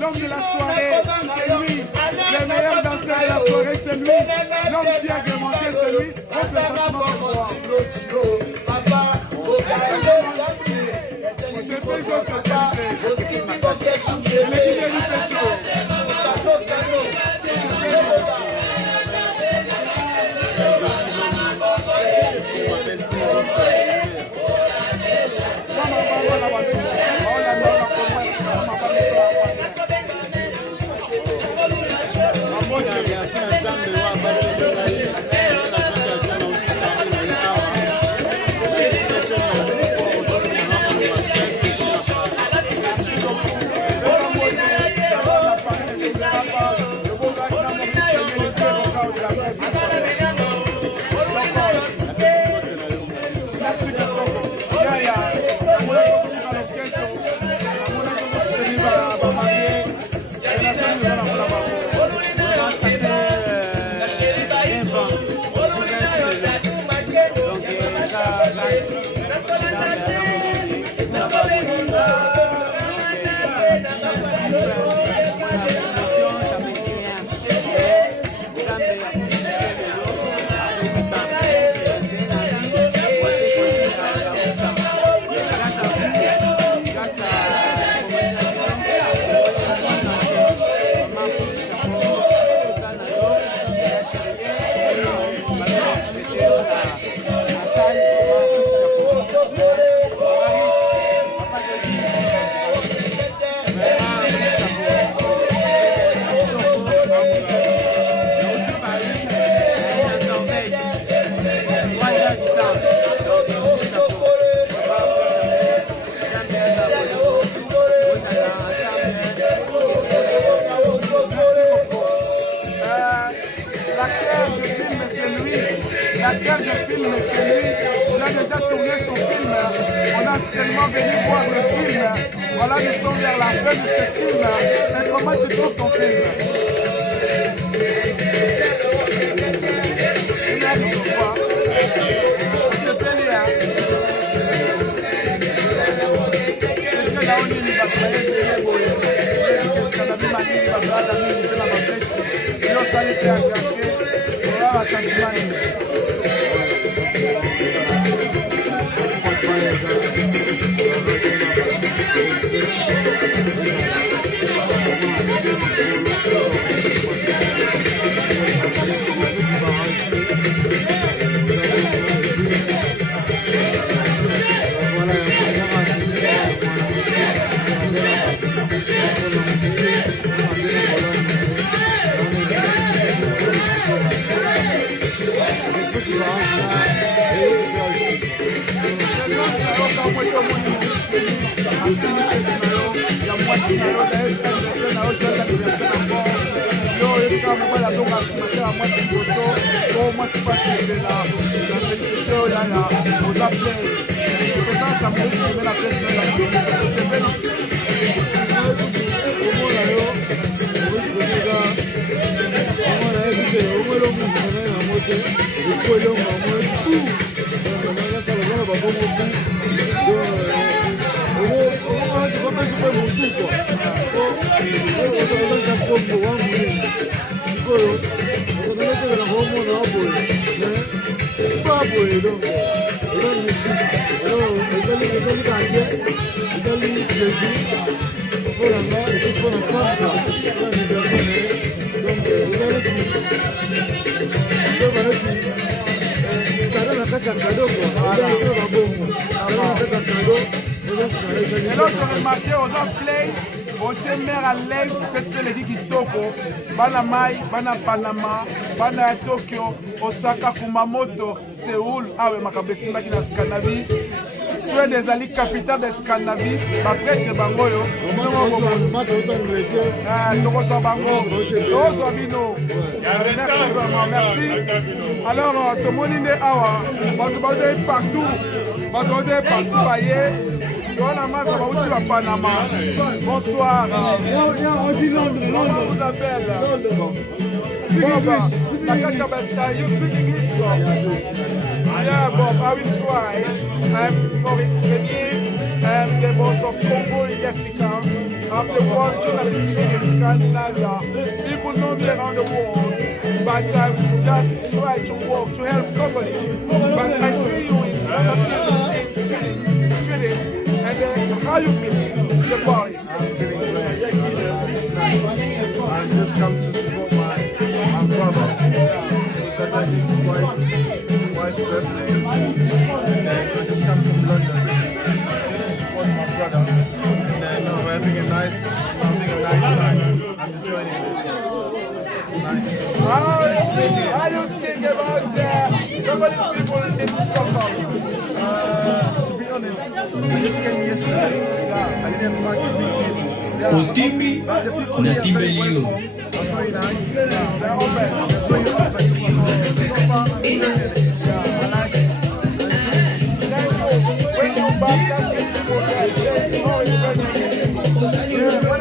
L'homme de la soirée, c'est lui. Le meilleur danseur de la soirée, c'est lui. L'homme qui a agrémenté, c'est lui. sont venus voir le film. Voilà, nous sommes vers la fin de ce film. Mais comment tu trouves ton film? Et l'autre remarqué aux play, on tient mère à l'aise, peut-être que les Kitoko, Bana Mai, Bana Panama, Bana Tokyo, Osaka, Kumamoto, Séoul, Awe Makabesima qui est en Scandinavie, soit des alliés capitales de Scandinavie, après que Bangoyo, merci. Alors, tout le monde est awa, partout, Panama. Bonsoir. On dit Londres. Comment vous appelle? You speak English? Yeah, Bob, I will try. I'm Maurice Petit. I'm the boss of Congo, Jessica. I'm the one journalist in Scandinavia. People know me around the world, but I will just try to work to help companies. But I see you in Sweden. And how you feel the party? I'm feeling great. I just come to support my brother because I think his wife's birthday. And I just come from London just to support my brother. And then we're having a nice time. I'm enjoying it. Nice. How do you think about Congolese people in Stockholm? To be honest, I just came yesterday. I didn't have much to meet people. Otimbi na Timbelio. Very nice. They're open. Very open. So far, I'm enjoying it. I like it. When you back people when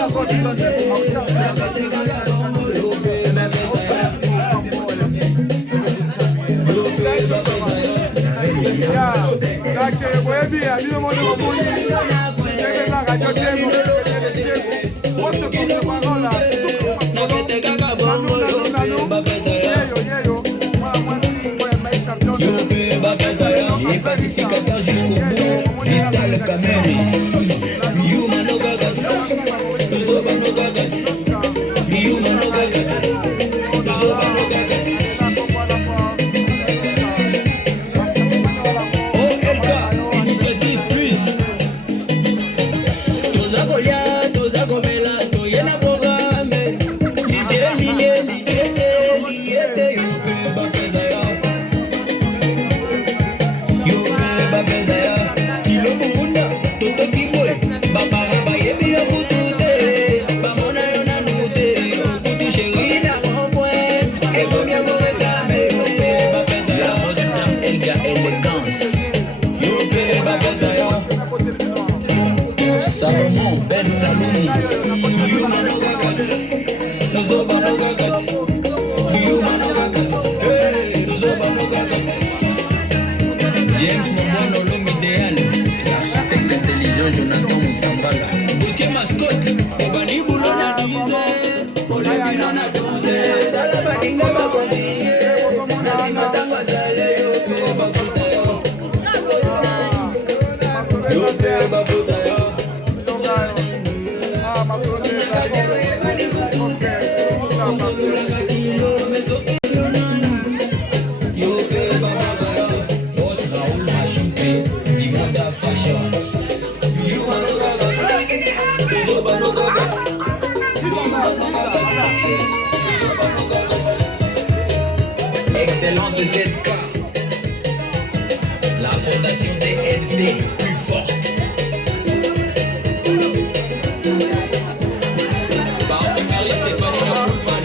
I go to London, I'll tell pacificateur jusqu'au bout, Vital Kameni. Yuma no gagat, Tuzoba no gagat, Yuma no gagat, Tuzoba no gagat. OLK, initiative plus. Tozago ya, Tozago mela, Toyena programme. Liye, Yupe, Bapezaya. Yupe, Bapezaya. Kilo Munda, Toto Kimwe, Baba Baye. Salomon, Ben Salomon. James Momono, l'homme idéal. L'architecte intelligent Jonathan Mutambala. Gauthier Mascotte, Obani Boulona 12. Olebinona 12. Dala Badinga Bakondi. Nasima Tamba Sale, Yote Bafuta yo. Yote Bafuta yo. Excellence ZK, la fondation DLT plus forte. Parfumerie Stéphanie Napoulman.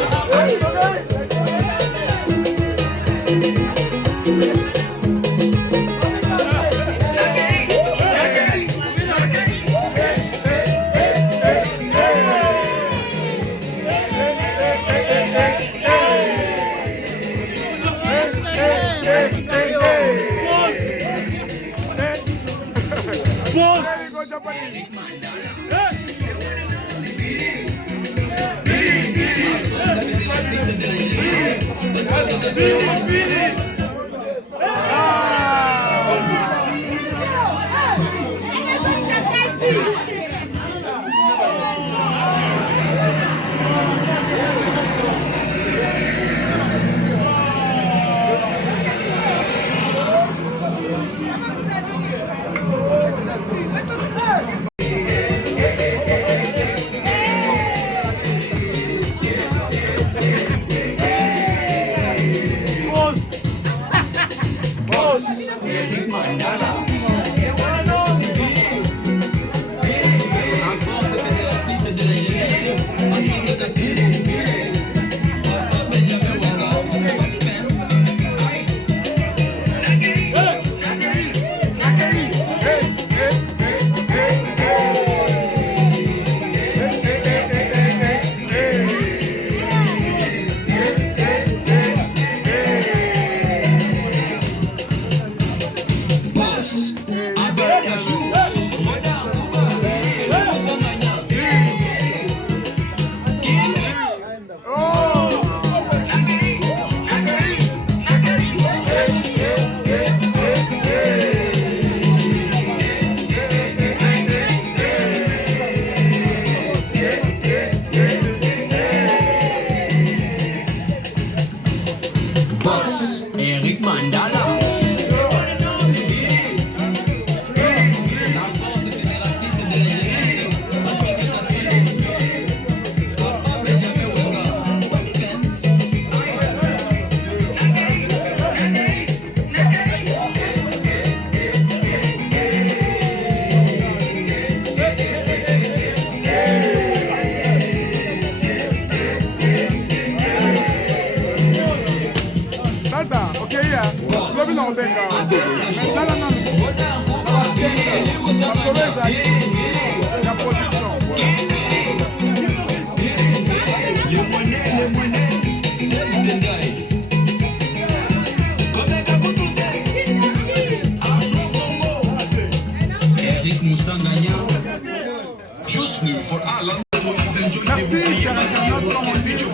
Merci, cher internaute, comme on dit, tout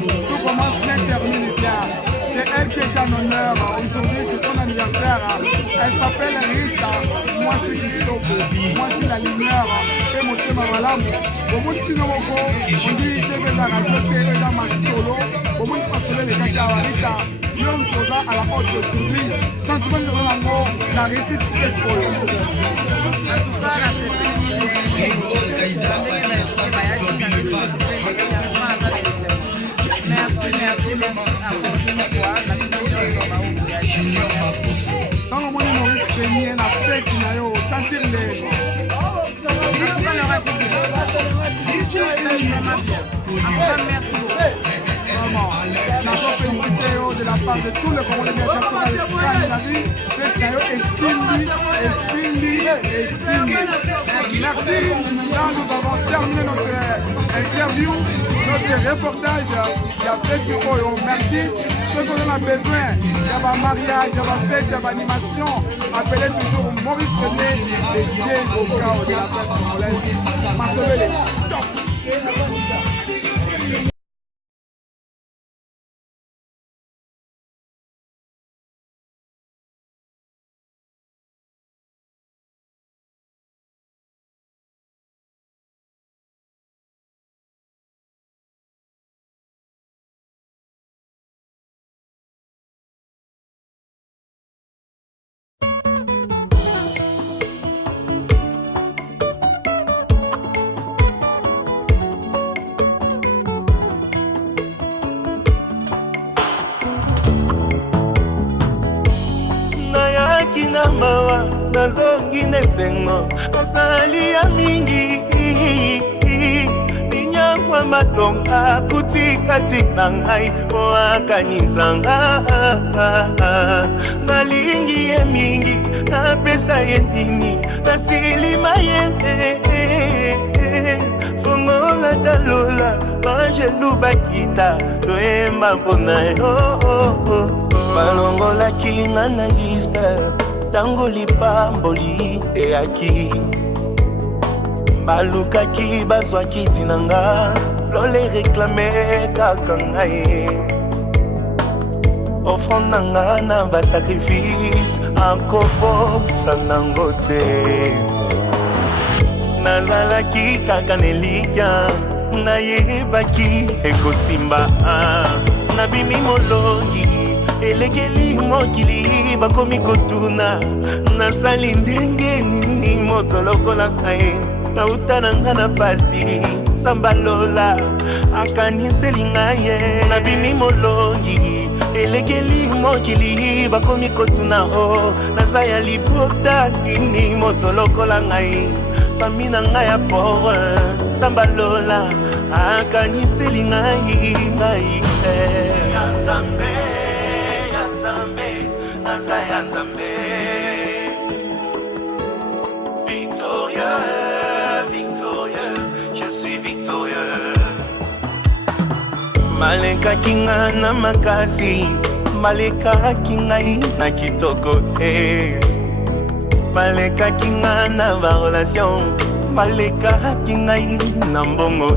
commence bien, termine bien. C'est elle qui est en honneur. Aujourd'hui, c'est son anniversaire. Elle s'appelle Rita. Moi, c'est Kitoko. Moi, c'est la lumière. Et mon thème à Malamu. Au bout de ce moment, on dit que c'est la radio qui est dans ma solo. Au bout de ce moment, les gars, Rita. L'homme soda à la haute de survie. Sentiment de l'amour, la réussite est pour eux. Dans le monde, Maurice Peigné, la fête, il a eu sentir les. Vraiment, la félicité de la part de tout le Congolais de la vie, c'est Cindy. Merci, nous avons terminé notre interview, notre reportage. Il y a fait du haut. Merci. Ceux qu'on a besoin, il y a un mariage, il y a une fête, il y a une animation. Appelez toujours Maurice René, le DJ au chaos de la presse congolaise. Massolé, top. Mawa nazongi nesengo asali ya mingi ninyakwa matonga kutikati na ngai oakanizanga nalingi ye mingi napesa ye nini nasilima ye fongola dalola bangelu bakita toyemba mpona yo balongolaki nga na liste tango lipamboli eyaki balukaki bazwaki ntina nga lole reklame kaka ngai offrande na nga na basacrifice akobosa nango te nazalaki kaka nelikya nayebaki ekosimba nabimi molongi elekeli mokili bakomi kotuna nasali ndenge nini moto lokola ngai nauta na nga na pasi sambalola akaniseli ngai ye nabimi molongi elekeli mokili bakomi kotuna o naza ya libota nini moto lokola ngai fami na ngai ya pore sambalola akaniseli ngai Nazaya Nzambe victorieux, victorieux, je suis victorieux Maleka kinga na makasi Maleka kinga na kitoko Maleka kinga na va relation Maleka kinga na mbongo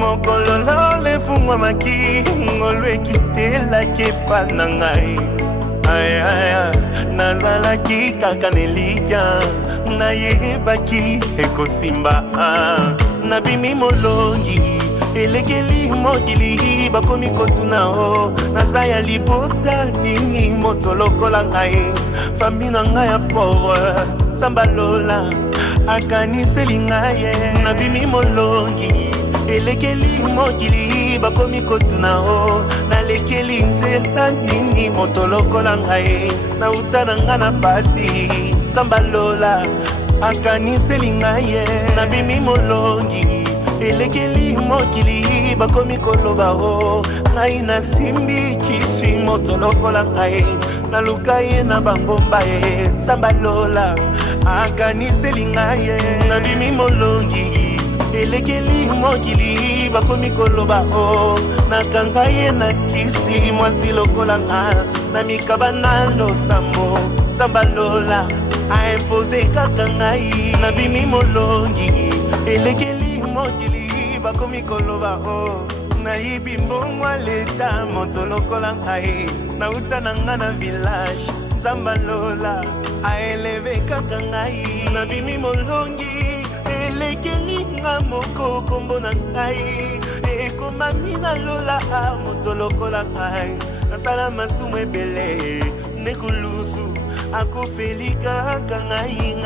Mokolo le fungwa maki ngolwe kitela kepa na ngai aya nazalaki kaka nelikya nayebaki ekosimba nabimi molongi elekeli mokili bakomi kotuna o naza ya libota nini moto lokola ngai fami na ngai ya pore sambalola akaniseli ngai nabimi molongi elekeli mokili bakomi kotuna o nalekeli nzela nini moto lokola ngai nauta na nga na pasi sambalola akaniseli ngai nabimi molongi elekeli mokili bakomi koloba o ngai nasimbi kisi moto lokola ngai naluka ye na bangomba ye sambalola akaniseli ngai nabimi molongi elekeli mokili bakomi koloba o nakanga ye na kisi mwasi lokola nga na mikaba na losambo sambalola aimpose kaka ngai nabimi molongi elekeli mokili bakomi koloba o nayibi mbongwa leta moto lokola ngai nauta na nga na village nzambalola aeleve kaka ngai nabimi molongi elekeli nga moko kombo na ngai ekomami na lola moto lokola ngai nasala masumu ebele nekulusu akofeli kaka ngai